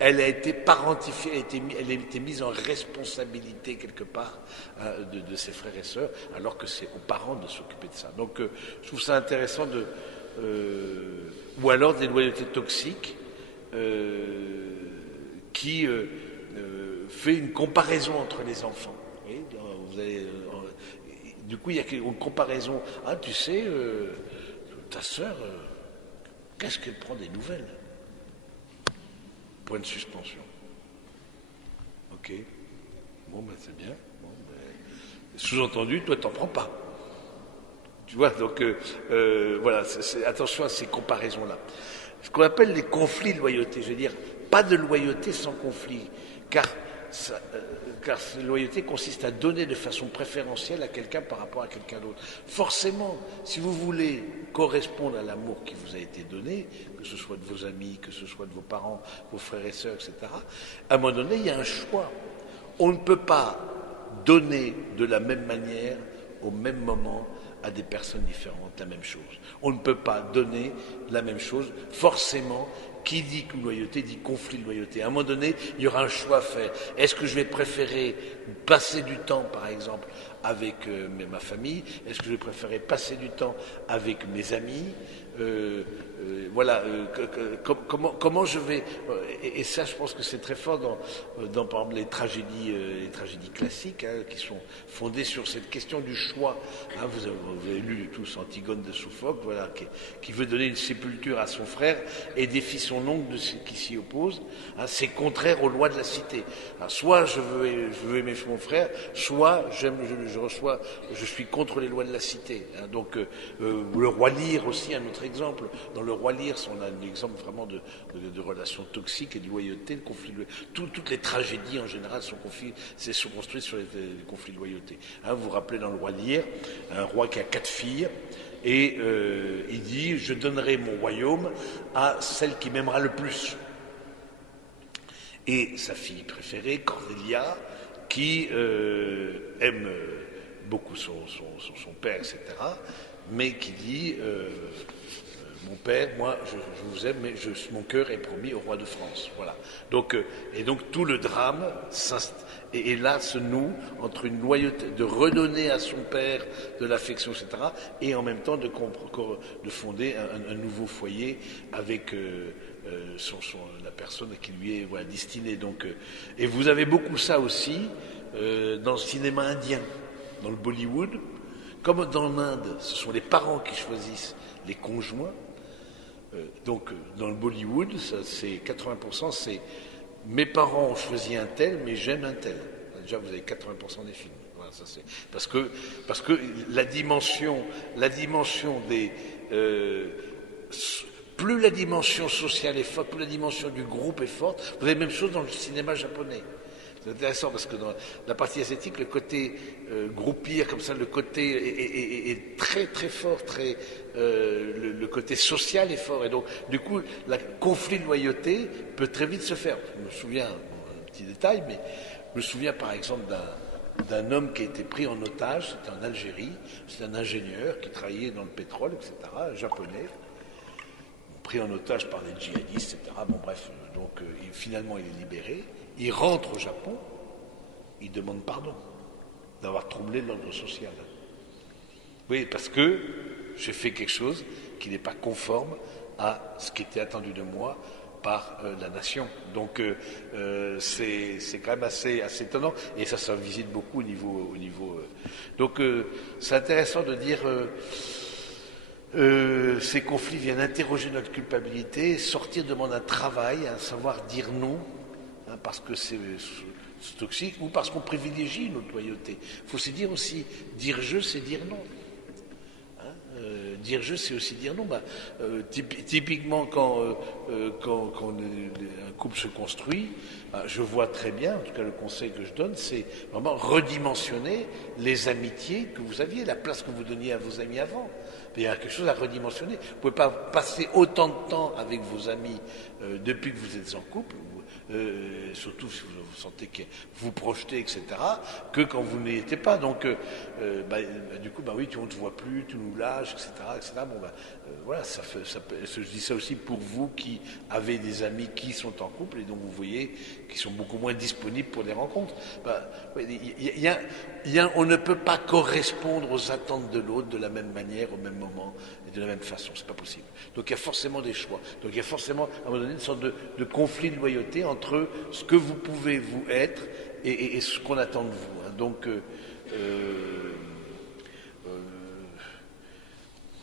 Elle a été parentifiée, elle a été mise en responsabilité quelque part de ses frères et sœurs, alors que c'est aux parents de s'occuper de ça. Donc je trouve ça intéressant ou alors des loyautés toxiques, qui fait une comparaison entre les enfants. Vous allez, du coup, il y a une comparaison. Ah, tu sais, ta sœur, qu'est-ce qu'elle prend des nouvelles? Point de suspension. Ok. Bon, ben c'est bien. Bon, ben, sous-entendu, toi, t'en prends pas. Tu vois, donc voilà, attention à ces comparaisons-là. Ce qu'on appelle les conflits de loyauté, je veux dire, pas de loyauté sans conflit, car la loyauté consiste à donner de façon préférentielle à quelqu'un par rapport à quelqu'un d'autre. Forcément, si vous voulez correspondre à l'amour qui vous a été donné, que ce soit de vos amis, que ce soit de vos parents, vos frères et sœurs, etc., à un moment donné, il y a un choix. On ne peut pas donner de la même manière, au même moment, à des personnes différentes la même chose. On ne peut pas donner la même chose. Forcément, qui dit loyauté dit conflit de loyauté. À un moment donné, il y aura un choix à faire. Est-ce que je vais préférer passer du temps, par exemple, avec ma famille? Est-ce que je vais préférer passer du temps avec mes amis? Voilà, comment je vais... Et ça, je pense que c'est très fort dans par exemple, les tragédies classiques, hein, qui sont fondées sur cette question du choix. Hein, vous avez lu tous Antigone de Sophocle, voilà, qui veut donner une sépulture à son frère et défie son oncle qui s'y oppose. Hein, c'est contraire aux lois de la cité. Hein, soit je veux aimer mon frère, soit je suis contre les lois de la cité. Hein, donc le roi Lear aussi, un autre exemple. Dans le roi Lear, on a un exemple vraiment de relations toxiques et de loyauté, de conflits de loyauté. Toutes les tragédies en général sont construites sur les conflits de loyauté. Hein, vous vous rappelez dans le roi Lear, un roi qui a 4 filles, et il dit « Je donnerai mon royaume à celle qui m'aimera le plus ». Et sa fille préférée, Cordelia, qui aime beaucoup son père, etc., mais qui dit mon père, moi, je vous aime, mais mon cœur est promis au roi de France. Voilà. Donc, et donc tout le drame et là se noue entre une loyauté, de redonner à son père de l'affection, etc., et en même temps de fonder un nouveau foyer avec la personne qui lui est destinée. Donc, et vous avez beaucoup ça aussi dans le cinéma indien, dans le Bollywood. Comme dans l'Inde, ce sont les parents qui choisissent les conjoints. Donc, dans le Bollywood, ça, c'est 80%, c'est mes parents ont choisi un tel, mais j'aime un tel. Déjà, vous avez 80% des films. Voilà, ça c'est parce que la dimension des plus la dimension sociale est forte, plus la dimension du groupe est forte. Vous avez la même chose dans le cinéma japonais. C'est intéressant parce que dans la partie ascétique, le côté groupir, comme ça, le côté est très très fort, le côté social est fort. Et donc, du coup, le conflit de loyauté peut très vite se faire. Je me souviens, un petit détail, mais je me souviens par exemple d'un homme qui a été pris en otage, c'était en Algérie, c'était un ingénieur qui travaillait dans le pétrole, etc., un japonais, pris en otage par des djihadistes, etc. Bon bref, donc finalement il est libéré, il rentre au Japon, il demande pardon d'avoir troublé l'ordre social. Oui, parce que j'ai fait quelque chose qui n'est pas conforme à ce qui était attendu de moi par la nation. Donc c'est quand même assez étonnant et ça visite beaucoup au niveau. Donc c'est intéressant de dire ces conflits viennent interroger notre culpabilité, sortir demande un travail, un savoir dire non, hein, parce que c'est toxique ou parce qu'on privilégie notre loyauté. Il faut se dire aussi, dire je, c'est dire non. Dire je, c'est aussi dire non. Typiquement, quand un couple se construit, je vois très bien, en tout cas le conseil que je donne, c'est vraiment redimensionner les amitiés que vous aviez, la place que vous donniez à vos amis avant. Il y a quelque chose à redimensionner. Vous ne pouvez pas passer autant de temps avec vos amis depuis que vous êtes en couple, surtout si vous sentez que vous projetez, etc., que quand vous n'y étiez pas. Donc, du coup, oui, on ne te voit plus, tu nous lâches, etc., etc. Bon, voilà, je dis ça aussi pour vous qui avez des amis qui sont en couple et dont vous voyez qui sont beaucoup moins disponibles pour les rencontres. On ne peut pas correspondre aux attentes de l'autre de la même manière, au même moment et de la même façon. C'est pas possible. Donc il y a forcément des choix. Donc il y a forcément, à un moment donné, une sorte de conflit de loyauté entre ce que vous pouvez vous être et ce qu'on attend de vous. Hein. Donc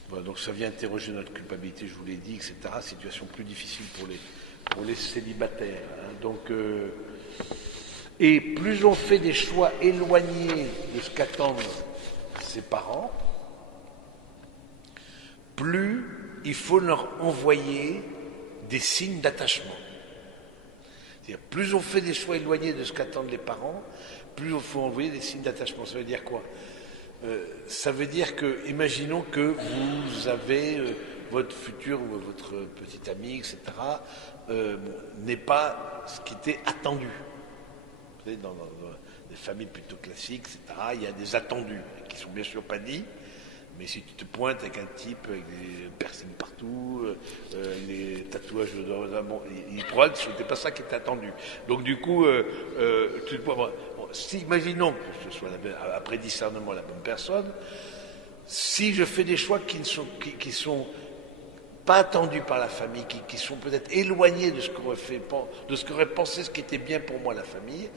voilà, donc ça vient interroger notre culpabilité, je vous l'ai dit, etc. Situation plus difficile pour les célibataires. Hein. Donc, et plus on fait des choix éloignés de ce qu'attendent ses parents, plus il faut leur envoyer des signes d'attachement. C'est-à-dire, plus on fait des choix éloignés de ce qu'attendent les parents, plus il faut envoyer des signes d'attachement. Ça veut dire quoi ? Ça veut dire que, imaginons que vous avez votre futur ou votre petite amie, etc., n'est pas ce qui était attendu. Vous savez, dans des familles plutôt classiques, etc., il y a des attendus, qui sont bien sûr pas dits, mais si tu te pointes avec un type avec des piercings partout, des tatouages, il croit que ce n'était pas ça qui était attendu. Donc du coup, si, imaginons que ce soit après discernement la bonne personne, si je fais des choix qui sont pas attendus par la famille, qui sont peut-être éloignés de ce qu'aurait pensé ce qui était bien pour moi la famille,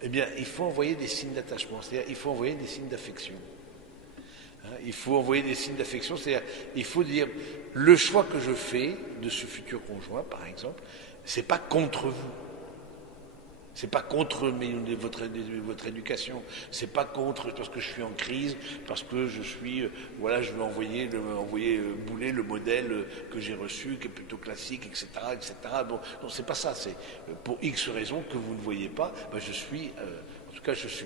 eh bien, il faut envoyer des signes d'attachement, c'est-à-dire il faut envoyer des signes d'affection. Il faut envoyer des signes d'affection, c'est-à-dire il faut dire le choix que je fais de ce futur conjoint, par exemple, c'est pas contre vous. C'est pas contre votre éducation, c'est pas contre parce que je suis en crise, parce que je suis, je veux envoyer bouler le modèle que j'ai reçu, qui est plutôt classique, etc., etc. Bon, non, c'est pas ça. C'est pour X raisons que vous ne voyez pas. Je suis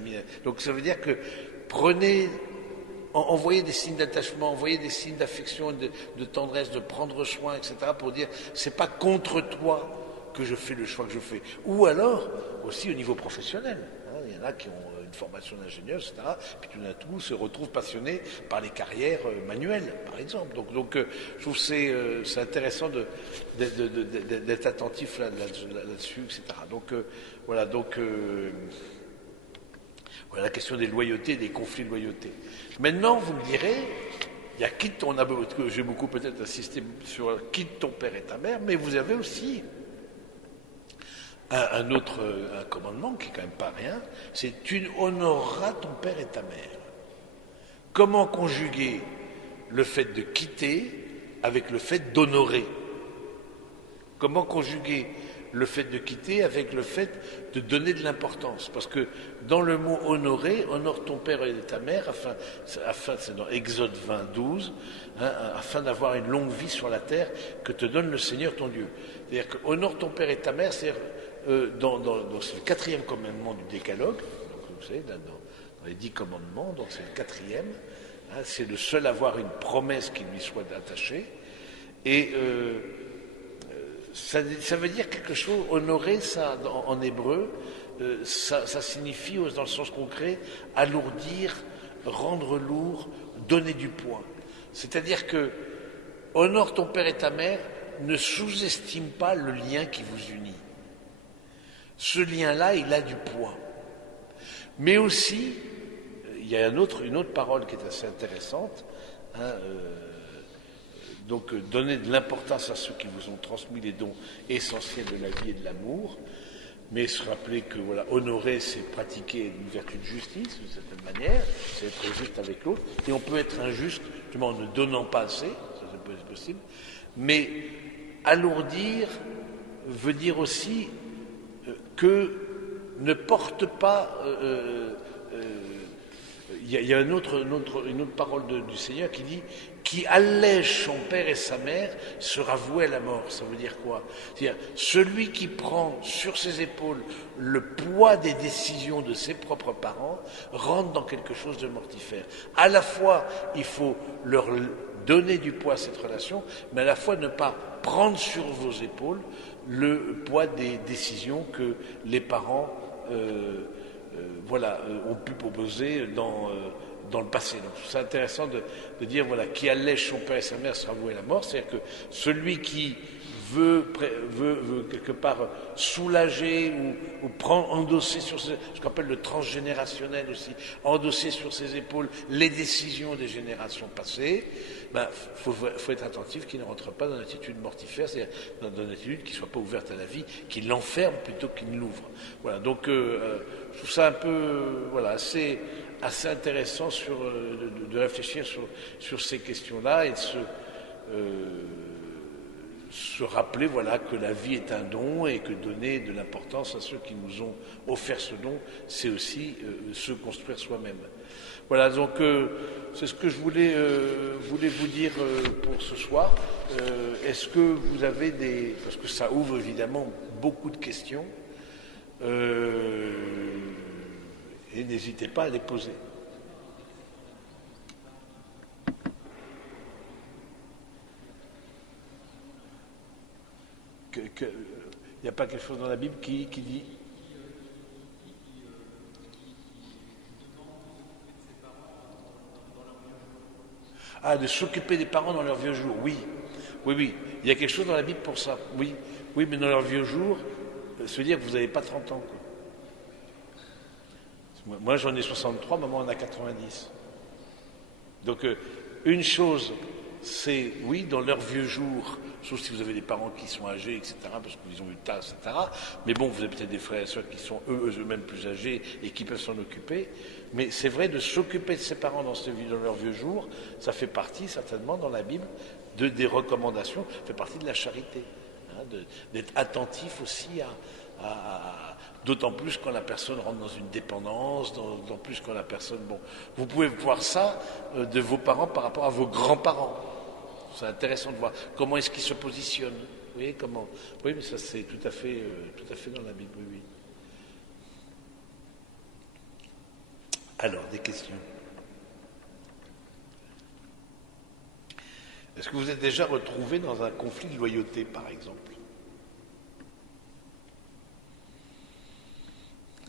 mis. Donc ça veut dire que envoyez des signes d'attachement, envoyez des signes d'affection, de tendresse, de prendre soin, etc. pour dire c'est pas contre toi que je fais le choix que je fais. Ou alors, aussi au niveau professionnel. Il y en a qui ont une formation d'ingénieur, etc. Puis tout d'un coup se retrouvent passionnés par les carrières manuelles, par exemple. Donc je trouve que c'est intéressant d'être attentif là-dessus, etc. Donc voilà, la question des loyautés, des conflits de loyauté. Maintenant, vous me direz, il y a j'ai beaucoup peut-être insisté sur quitte ton père et ta mère, mais vous avez aussi un commandement qui est quand même pas rien, c'est tu honoreras ton père et ta mère. Comment conjuguer le fait de quitter avec le fait d'honorer? Comment conjuguer le fait de quitter avec le fait de donner de l'importance? Parce que dans le mot honorer, honore ton père et ta mère, c'est dans Exode 20, 12, afin d'avoir une longue vie sur la terre que te donne le Seigneur ton Dieu. C'est-à-dire que honore ton père et ta mère, c'est-à-dire c'est le 4e commandement du décalogue, donc, vous savez, dans les 10 commandements, donc c'est le 4e, hein, c'est le seul à avoir une promesse qui lui soit attachée, et ça veut dire quelque chose, honorer ça en hébreu, ça signifie, dans le sens concret, alourdir, rendre lourd, donner du poids. C'est-à-dire que honore ton père et ta mère, ne sous-estime pas le lien qui vous unit. Ce lien-là, il a du poids. Mais aussi, il y a une autre parole qui est assez intéressante, hein, donc donner de l'importance à ceux qui vous ont transmis les dons essentiels de la vie et de l'amour, mais se rappeler que voilà, honorer, c'est pratiquer une vertu de justice, d'une certaine manière, c'est être juste avec l'autre, et on peut être injuste, justement, en ne donnant pas assez, ça peut être possible, mais alourdir veut dire aussi que ne porte pas... il y a une autre parole du Seigneur qui dit « Qui allège son père et sa mère sera voué à la mort ». Ça veut dire quoi? C'est-à-dire, celui qui prend sur ses épaules le poids des décisions de ses propres parents rentre dans quelque chose de mortifère. À la fois, il faut leur donner du poids à cette relation, mais à la fois ne pas prendre sur vos épaules le poids des décisions que les parents ont pu proposer dans le passé. Donc c'est intéressant de dire voilà, qui allège son père et sa mère sera voué à la mort, c'est-à-dire que celui qui veut quelque part soulager ou endosser sur ce qu'on appelle le transgénérationnel aussi, endosser sur ses épaules les décisions des générations passées, faut être attentif qu'il ne rentre pas dans une attitude mortifère, c'est-à-dire dans une attitude qui ne soit pas ouverte à la vie, qui l'enferme plutôt qu'il ne l'ouvre. Voilà, donc je trouve ça un peu assez intéressant de réfléchir sur ces questions-là et de se rappeler que la vie est un don et que donner de l'importance à ceux qui nous ont offert ce don, c'est aussi se construire soi-même. Voilà, donc c'est ce que je voulais vous dire pour ce soir. Est-ce que vous avez parce que ça ouvre évidemment beaucoup de questions, et n'hésitez pas à les poser. Il n'y a pas quelque chose dans la Bible qui dit de s'occuper des parents dans leurs vieux jours, oui. Oui, il y a quelque chose dans la Bible pour ça, oui, mais dans leurs vieux jours, ça veut dire que vous n'avez pas 30 ans, quoi. Moi j'en ai 63, maman en a 90. Donc une chose, c'est, oui, dans leurs vieux jours, sauf si vous avez des parents qui sont âgés, etc., parce qu'ils ont eu tard, etc., mais bon, vous avez peut-être des frères et sœurs qui sont eux-mêmes plus âgés et qui peuvent s'en occuper, mais c'est vrai, de s'occuper de ses parents dans leurs vieux jours, ça fait partie, certainement, dans la Bible, des recommandations, ça fait partie de la charité, hein, d'être attentif aussi d'autant plus quand la personne rentre dans une dépendance, d'autant plus quand la personne... Bon, vous pouvez voir ça de vos parents par rapport à vos grands-parents. C'est intéressant de voir comment est-ce qu'ils se positionnent. Vous voyez comment... Oui, mais ça c'est tout à fait dans la Bible, oui. Alors, des questions? Est-ce que vous êtes déjà retrouvé dans un conflit de loyauté, par exemple?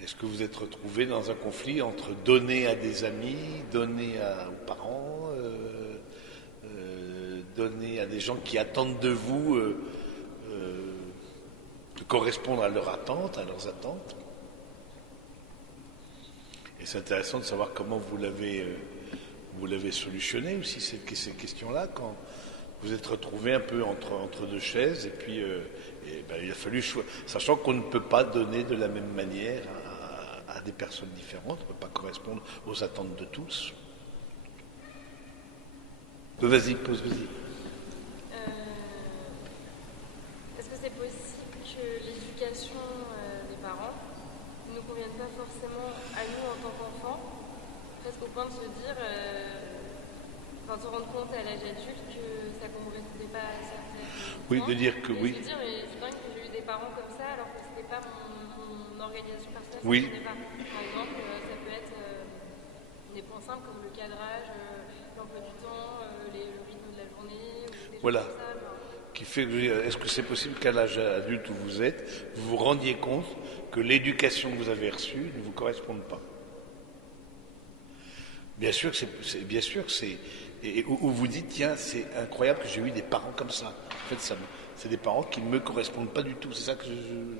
Est-ce que vous êtes retrouvé dans un conflit entre donner à des amis, donner aux parents, donner à des gens qui attendent de vous de correspondre à leurs attentes, Et c'est intéressant de savoir comment vous l'avez solutionné aussi, ces questions-là, quand vous êtes retrouvé un peu entre deux chaises, et puis il a fallu sachant qu'on ne peut pas donner de la même manière à des personnes différentes, on ne peut pas correspondre aux attentes de tous. Vas-y. Est-ce que c'est possible que l'éducation des parents ne nous convienne pas forcément à nous en tant qu'enfants, presque au point de se dire enfin, te rendre compte à l'âge adulte que ça ne correspondait pas à certaines Oui, points. de dire que Et oui. je me dire, mais c'est dingue que j'ai eu des parents comme ça alors que c'était pas mon organisation personnelle, ça Oui. ne pas. Par exemple, ça peut être des points simples comme le cadrage, l'emploi du temps, le rythme de la journée, ou des choses Voilà. comme ça. Enfin, Qui fait que, est-ce que c'est possible qu'à l'âge adulte où vous êtes, vous vous rendiez compte que l'éducation que vous avez reçue ne vous corresponde pas? Bien sûr que bien sûr que c'est, et où vous dites, tiens, c'est incroyable que j'ai eu des parents comme ça. En fait, c'est des parents qui ne me correspondent pas du tout. C'est ça que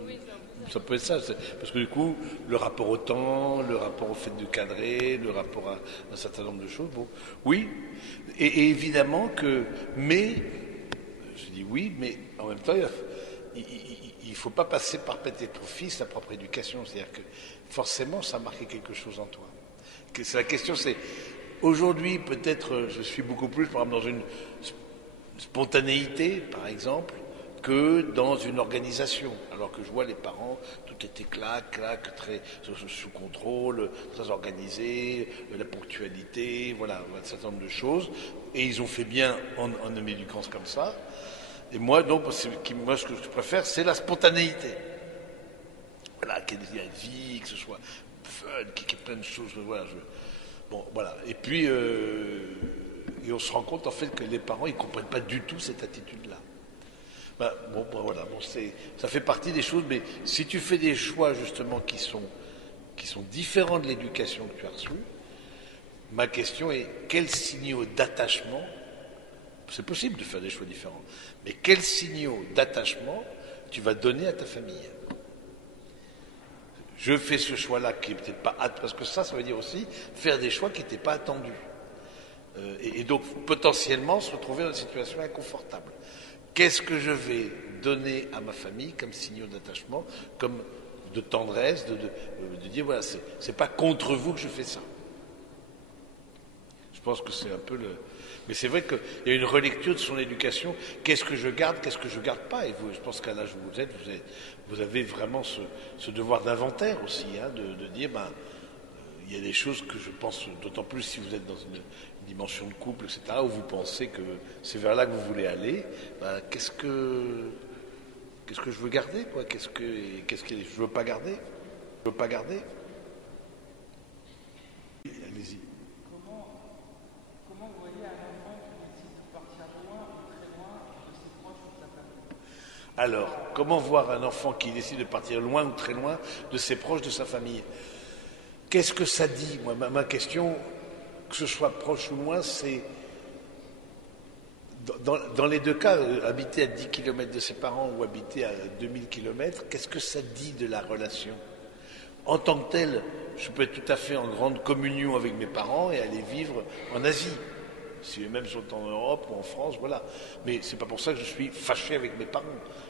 oui, c'est un peu ça. ça peut être ça. Parce que du coup, le rapport au temps, le rapport au fait de cadrer, le rapport à un certain nombre de choses, bon, oui. Et évidemment que, mais, je dis oui, mais en même temps, il ne faut pas passer par pète et ton fils sa propre éducation. C'est-à-dire que forcément, ça a marqué quelque chose en toi. La question, c'est aujourd'hui, peut-être, je suis beaucoup plus, par exemple, dans une spontanéité, par exemple, que dans une organisation. Alors que je vois les parents, tout était clac, très sous contrôle, très organisé, la ponctualité, voilà, un certain nombre de choses. Et ils ont fait bien en m'éduquant comme ça. Et moi, donc, moi, ce que je préfère, c'est la spontanéité. Voilà, qu'il y ait une vie, que ce soit fun, qu'il y ait plein de choses. Voilà, bon, voilà. Et puis, et on se rend compte en fait que les parents, ils comprennent pas du tout cette attitude-là. Voilà, ça fait partie des choses. Mais si tu fais des choix justement qui sont différents de l'éducation que tu as reçue, ma question est quels signaux d'attachement, c'est possible de faire des choix différents, mais quels signaux d'attachement tu vas donner à ta famille? Je fais ce choix-là qui n'est peut-être pas parce que ça veut dire aussi faire des choix qui n'étaient pas attendus. Et donc potentiellement se retrouver dans une situation inconfortable. Qu'est-ce que je vais donner à ma famille comme signaux d'attachement, comme de tendresse, de dire voilà, c'est pas contre vous que je fais ça. Je pense que c'est un peu le. Mais c'est vrai qu'il y a une relecture de son éducation. Qu'est-ce que je garde, qu'est-ce que je garde pas? Et vous, je pense qu'à l'âge où vous avez vraiment ce devoir d'inventaire aussi, hein, de dire, il y a des choses que je pense, d'autant plus si vous êtes dans une dimension de couple, etc., où vous pensez que c'est vers là que vous voulez aller. Qu'est-ce que je veux garder, quoi? Qu'est-ce que je veux pas garder? Je veux pas garder? Allez-y. Comment vous voyez un enfant qui décide de partir loin ou très loin de ses proches ou de sa famille? Alors, comment voir un enfant qui décide de partir loin ou très loin de ses proches, de sa famille? Qu'est-ce que ça dit? Moi, ma question, que ce soit proche ou loin, c'est dans les deux cas, habiter à 10 km de ses parents ou habiter à 2000 km, qu'est-ce que ça dit de la relation? En tant que tel, je peux être tout à fait en grande communion avec mes parents et aller vivre en Asie. Si eux-mêmes sont en Europe ou en France, voilà. Mais c'est pas pour ça que je suis fâché avec mes parents.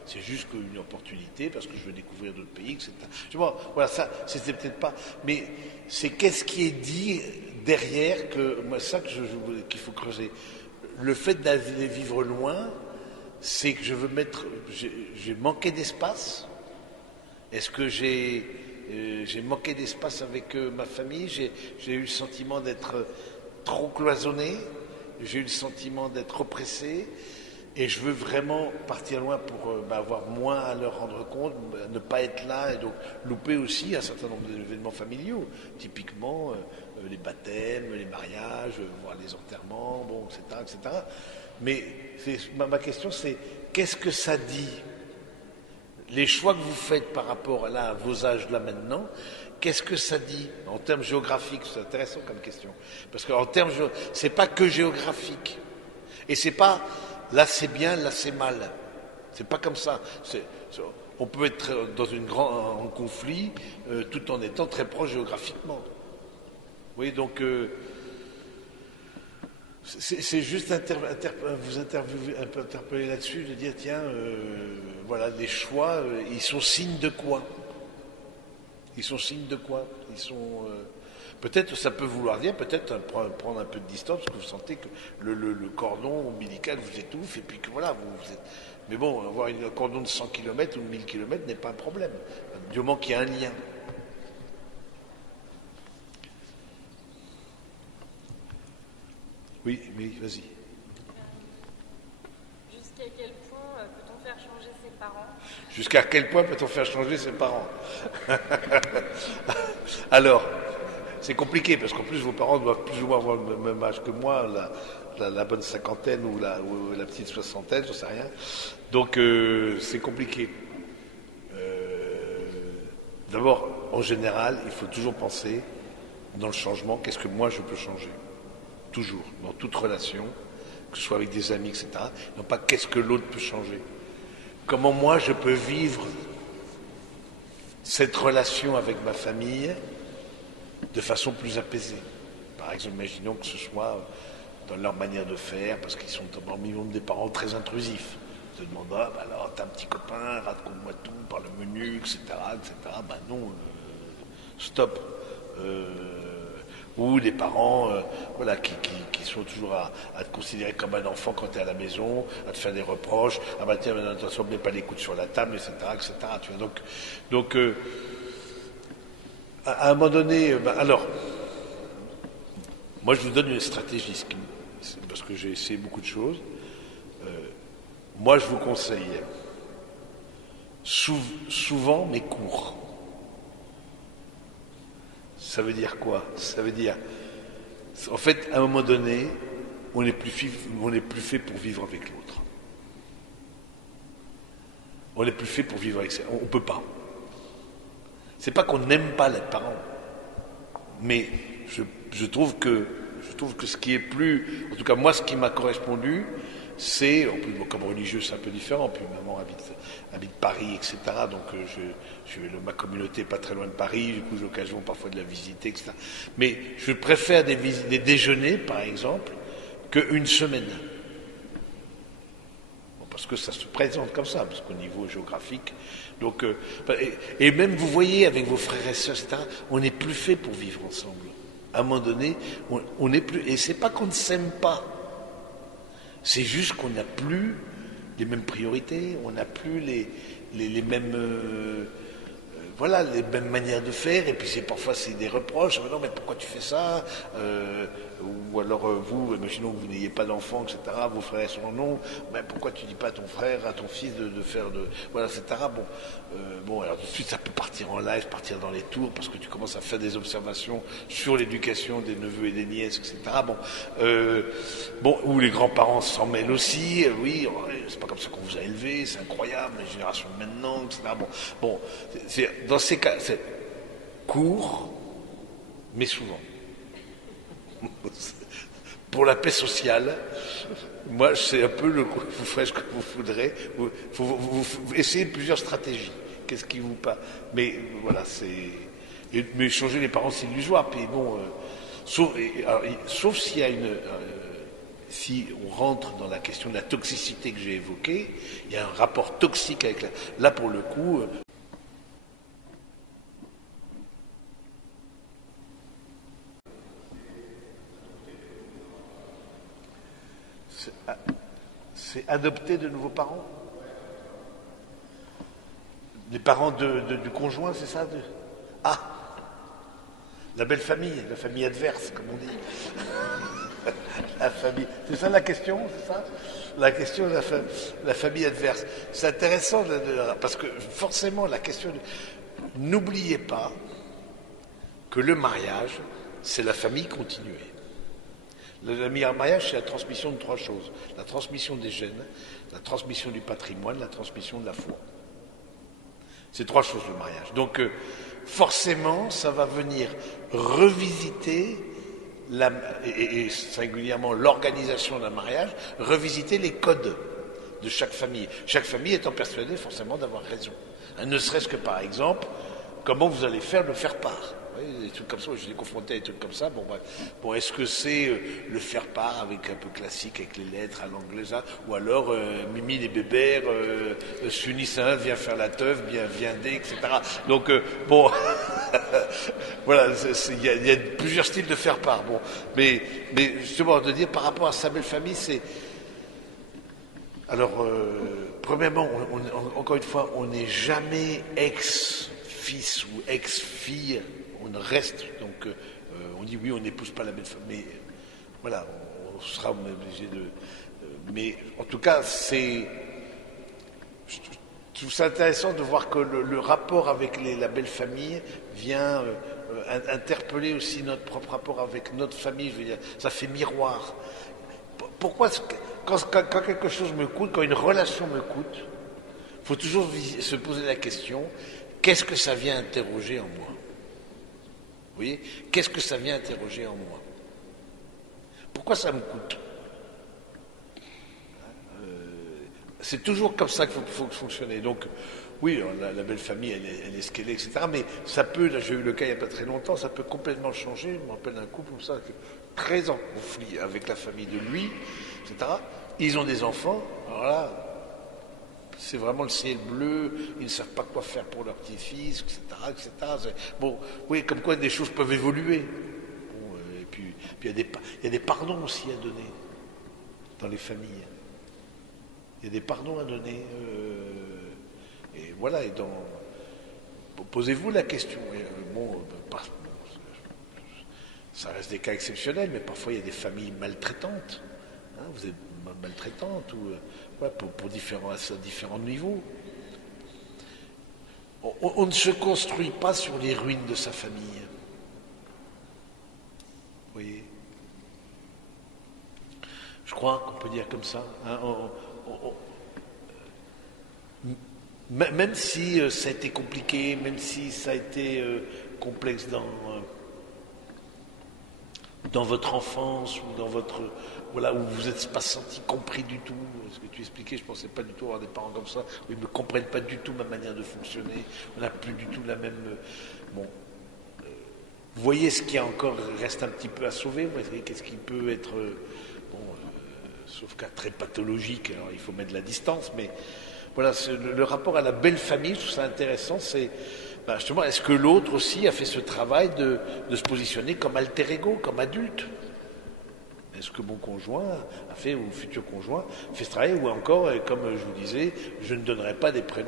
C'est juste une opportunité parce que je veux découvrir d'autres pays, etc. Je vois, voilà, ça, c'était peut-être pas. Mais c'est qu'est-ce qui est dit derrière que moi, ça qu'il faut creuser. Le fait d'aller vivre loin, c'est que je veux mettre. J'ai manqué d'espace. Est-ce que j'ai manqué d'espace avec ma famille? J'ai eu le sentiment d'être trop cloisonné. J'ai eu le sentiment d'être oppressé. Et je veux vraiment partir loin pour avoir moins à leur rendre compte, ne pas être là et donc louper aussi un certain nombre d'événements familiaux. Typiquement les baptêmes, les mariages, voir les enterrements, bon, etc., etc. Mais ma question c'est qu'est-ce que ça dit? Les choix que vous faites par rapport à vos âges là maintenant, qu'est-ce que ça dit en termes géographiques? C'est intéressant comme question. Parce qu'en termes c'est pas que géographique. Et c'est pas là c'est bien, là c'est mal. C'est pas comme ça. On peut être en conflit tout en étant très proche géographiquement. Vous voyez, donc c'est juste vous interpeller là-dessus, de dire tiens, voilà, les choix, ils sont signes de quoi? Ils sont signes de quoi? Ils sont peut-être ça peut vouloir dire peut-être prendre un peu de distance parce que vous sentez que le cordon ombilical vous étouffe et puis que voilà vous êtes. Mais bon, avoir un cordon de 100 km ou de 1000 km n'est pas un problème, du moment qu'il y a un lien. Oui, vas-y. Jusqu'à quel point peut-on faire changer ses parents? Jusqu'à quel point peut-on faire changer ses parents? Alors, c'est compliqué parce qu'en plus vos parents doivent plus ou moins avoir le même âge que moi, la bonne cinquantaine ou la petite soixantaine, j'en sais rien. Donc c'est compliqué. D'abord, en général, il faut toujours penser dans le changement, qu'est-ce que moi je peux changer? Toujours, dans toute relation, que ce soit avec des amis, etc. Non pas qu'est-ce que l'autre peut changer. Comment moi je peux vivre cette relation avec ma famille de façon plus apaisée. Par exemple, imaginons que ce soit dans leur manière de faire, parce qu'ils sont dans le minimum des parents très intrusifs. Ils te demandent, ah, bah alors t'as un petit copain, raconte-moi tout, par le menu, etc. Ben non, stop. Ou des parents voilà, qui sont toujours à te considérer comme un enfant quand tu es à la maison, à te faire des reproches, ah bah tiens, attention, mets pas les coudes sur la table, etc. Tu vois, donc à un moment donné, alors, moi je vous donne une stratégie, parce que j'ai essayé beaucoup de choses. Moi je vous conseille souvent mais court. Ça veut dire quoi? Ça veut dire, en fait, à un moment donné, on n'est plus fait pour vivre avec l'autre. On n'est plus fait pour vivre avec ça. On ne peut pas. C'est pas qu'on n'aime pas les parents, mais je trouve que ce qui est plus, en tout cas moi, ce qui m'a correspondu, c'est, en plus, bon, comme religieux, c'est un peu différent. Puis maman habite Paris, etc. Donc ma communauté n'est pas très loin de Paris. Du coup, j'ai l'occasion parfois de la visiter, etc. Mais je préfère des déjeuners, par exemple, qu'une semaine. Bon, parce que ça se présente comme ça, parce qu'au niveau géographique. Donc, et même vous voyez avec vos frères et sœurs, etc. On n'est plus fait pour vivre ensemble. À un moment donné, on n'est plus. Et c'est pas qu'on ne s'aime pas. C'est juste qu'on n'a plus les mêmes priorités, on n'a plus les mêmes voilà, les mêmes manières de faire, et puis parfois c'est des reproches, non mais pourquoi tu fais ça, ou alors vous, imaginons que vous n'ayez pas d'enfant, etc., vos frères sont non, mais pourquoi tu dis pas à ton frère, à ton fils de faire voilà, etc. Bon, alors tout de suite ça peut partir en live, partir dans les tours, parce que tu commences à faire des observations sur l'éducation des neveux et des nièces, etc. Bon, où les grands-parents s'en mêlent aussi, oui, c'est pas comme ça qu'on vous a élevé, c'est incroyable, les générations de maintenant, etc. Bon, dans ces cas, c'est court, mais souvent. Pour la paix sociale, moi, c'est un peu vous ferez ce que vous voudrez. Vous essayez plusieurs stratégies. Qu'est-ce qui vous pas? Mais voilà, mais changer les parents, c'est illusoire. Puis bon, sauf s'il y a si on rentre dans la question de la toxicité que j'ai évoquée, il y a un rapport toxique avec là pour le coup. C'est adopter de nouveaux parents. Les parents du conjoint, c'est ça Ah, la belle famille, la famille adverse, comme on dit. La famille. C'est ça la question, c'est ça? La question de la famille adverse. C'est intéressant parce que forcément la question. N'oubliez pas que le mariage, c'est la famille continuée. Le mariage, c'est la transmission de trois choses. La transmission des gènes, la transmission du patrimoine, la transmission de la foi. C'est trois choses le mariage. Donc forcément, ça va venir revisiter, et singulièrement l'organisation d'un mariage, revisiter les codes de chaque famille. Chaque famille étant persuadée forcément d'avoir raison. Ne serait-ce que par exemple, comment vous allez faire le faire-part. Oui, des trucs comme ça, je l'ai confronté à des trucs comme ça. Bon, est-ce que c'est le faire-part avec un peu classique, avec les lettres à l'anglaise, ou alors Mimi les bébères, s'unissent à un, viens faire la teuf, viens dé, etc. Donc, bon, voilà, il y a plusieurs styles de faire-part. Bon, mais justement, de dire par rapport à sa belle famille, c'est. Alors, premièrement, encore une fois, on n'est jamais ex-fils ou ex-fille. On reste, donc on dit oui, on n'épouse pas la belle famille, mais voilà, on sera obligé de... mais en tout cas, je trouve ça intéressant de voir que le rapport avec la belle famille vient interpeller aussi notre propre rapport avec notre famille. Je veux dire, ça fait miroir. Pourquoi, quand quelque chose me coûte, quand une relation me coûte, il faut toujours se poser la question, qu'est-ce que ça vient interroger en moi? Vous voyez? Qu'est-ce que ça vient interroger en moi? Pourquoi ça me coûte? C'est toujours comme ça qu'il faut fonctionner. Donc, oui, la belle famille, elle est ce qu'elle est, etc. Mais ça peut, là j'ai eu le cas il n'y a pas très longtemps, ça peut complètement changer. Je me rappelle d'un couple comme ça, très en conflit avec la famille de lui, etc. Ils ont des enfants, alors là, c'est vraiment le ciel bleu, ils ne savent pas quoi faire pour leur petit-fils, etc., etc. Bon, oui, comme quoi des choses peuvent évoluer. Bon, et puis il y a des pardons aussi à donner dans les familles. Il y a des pardons à donner. Et voilà, posez-vous la question. Ça reste des cas exceptionnels, mais parfois il y a des familles maltraitantes. Hein, vous êtes maltraitante pour différents niveaux. On ne se construit pas sur les ruines de sa famille. Vous voyez? Je crois qu'on peut dire comme ça. Hein, même si ça a été compliqué, même si ça a été complexe dans votre enfance ou dans votre... Voilà, où vous n'êtes pas senti compris du tout. Ce que tu expliquais, je ne pensais pas du tout avoir des parents comme ça, où ils ne comprennent pas du tout ma manière de fonctionner. On n'a plus du tout la même... Bon. Vous voyez ce qui encore reste un petit peu à sauver. Qu'est-ce qui peut être... sauf cas très pathologique, alors il faut mettre de la distance, mais... Voilà, le rapport à la belle famille, je trouve ça intéressant, c'est justement, est-ce que l'autre aussi a fait ce travail de se positionner comme alter ego, comme adulte? Est-ce que mon conjoint a fait, ou futur conjoint, fait ce travail, ou encore, comme je vous disais, je ne donnerai pas des prénoms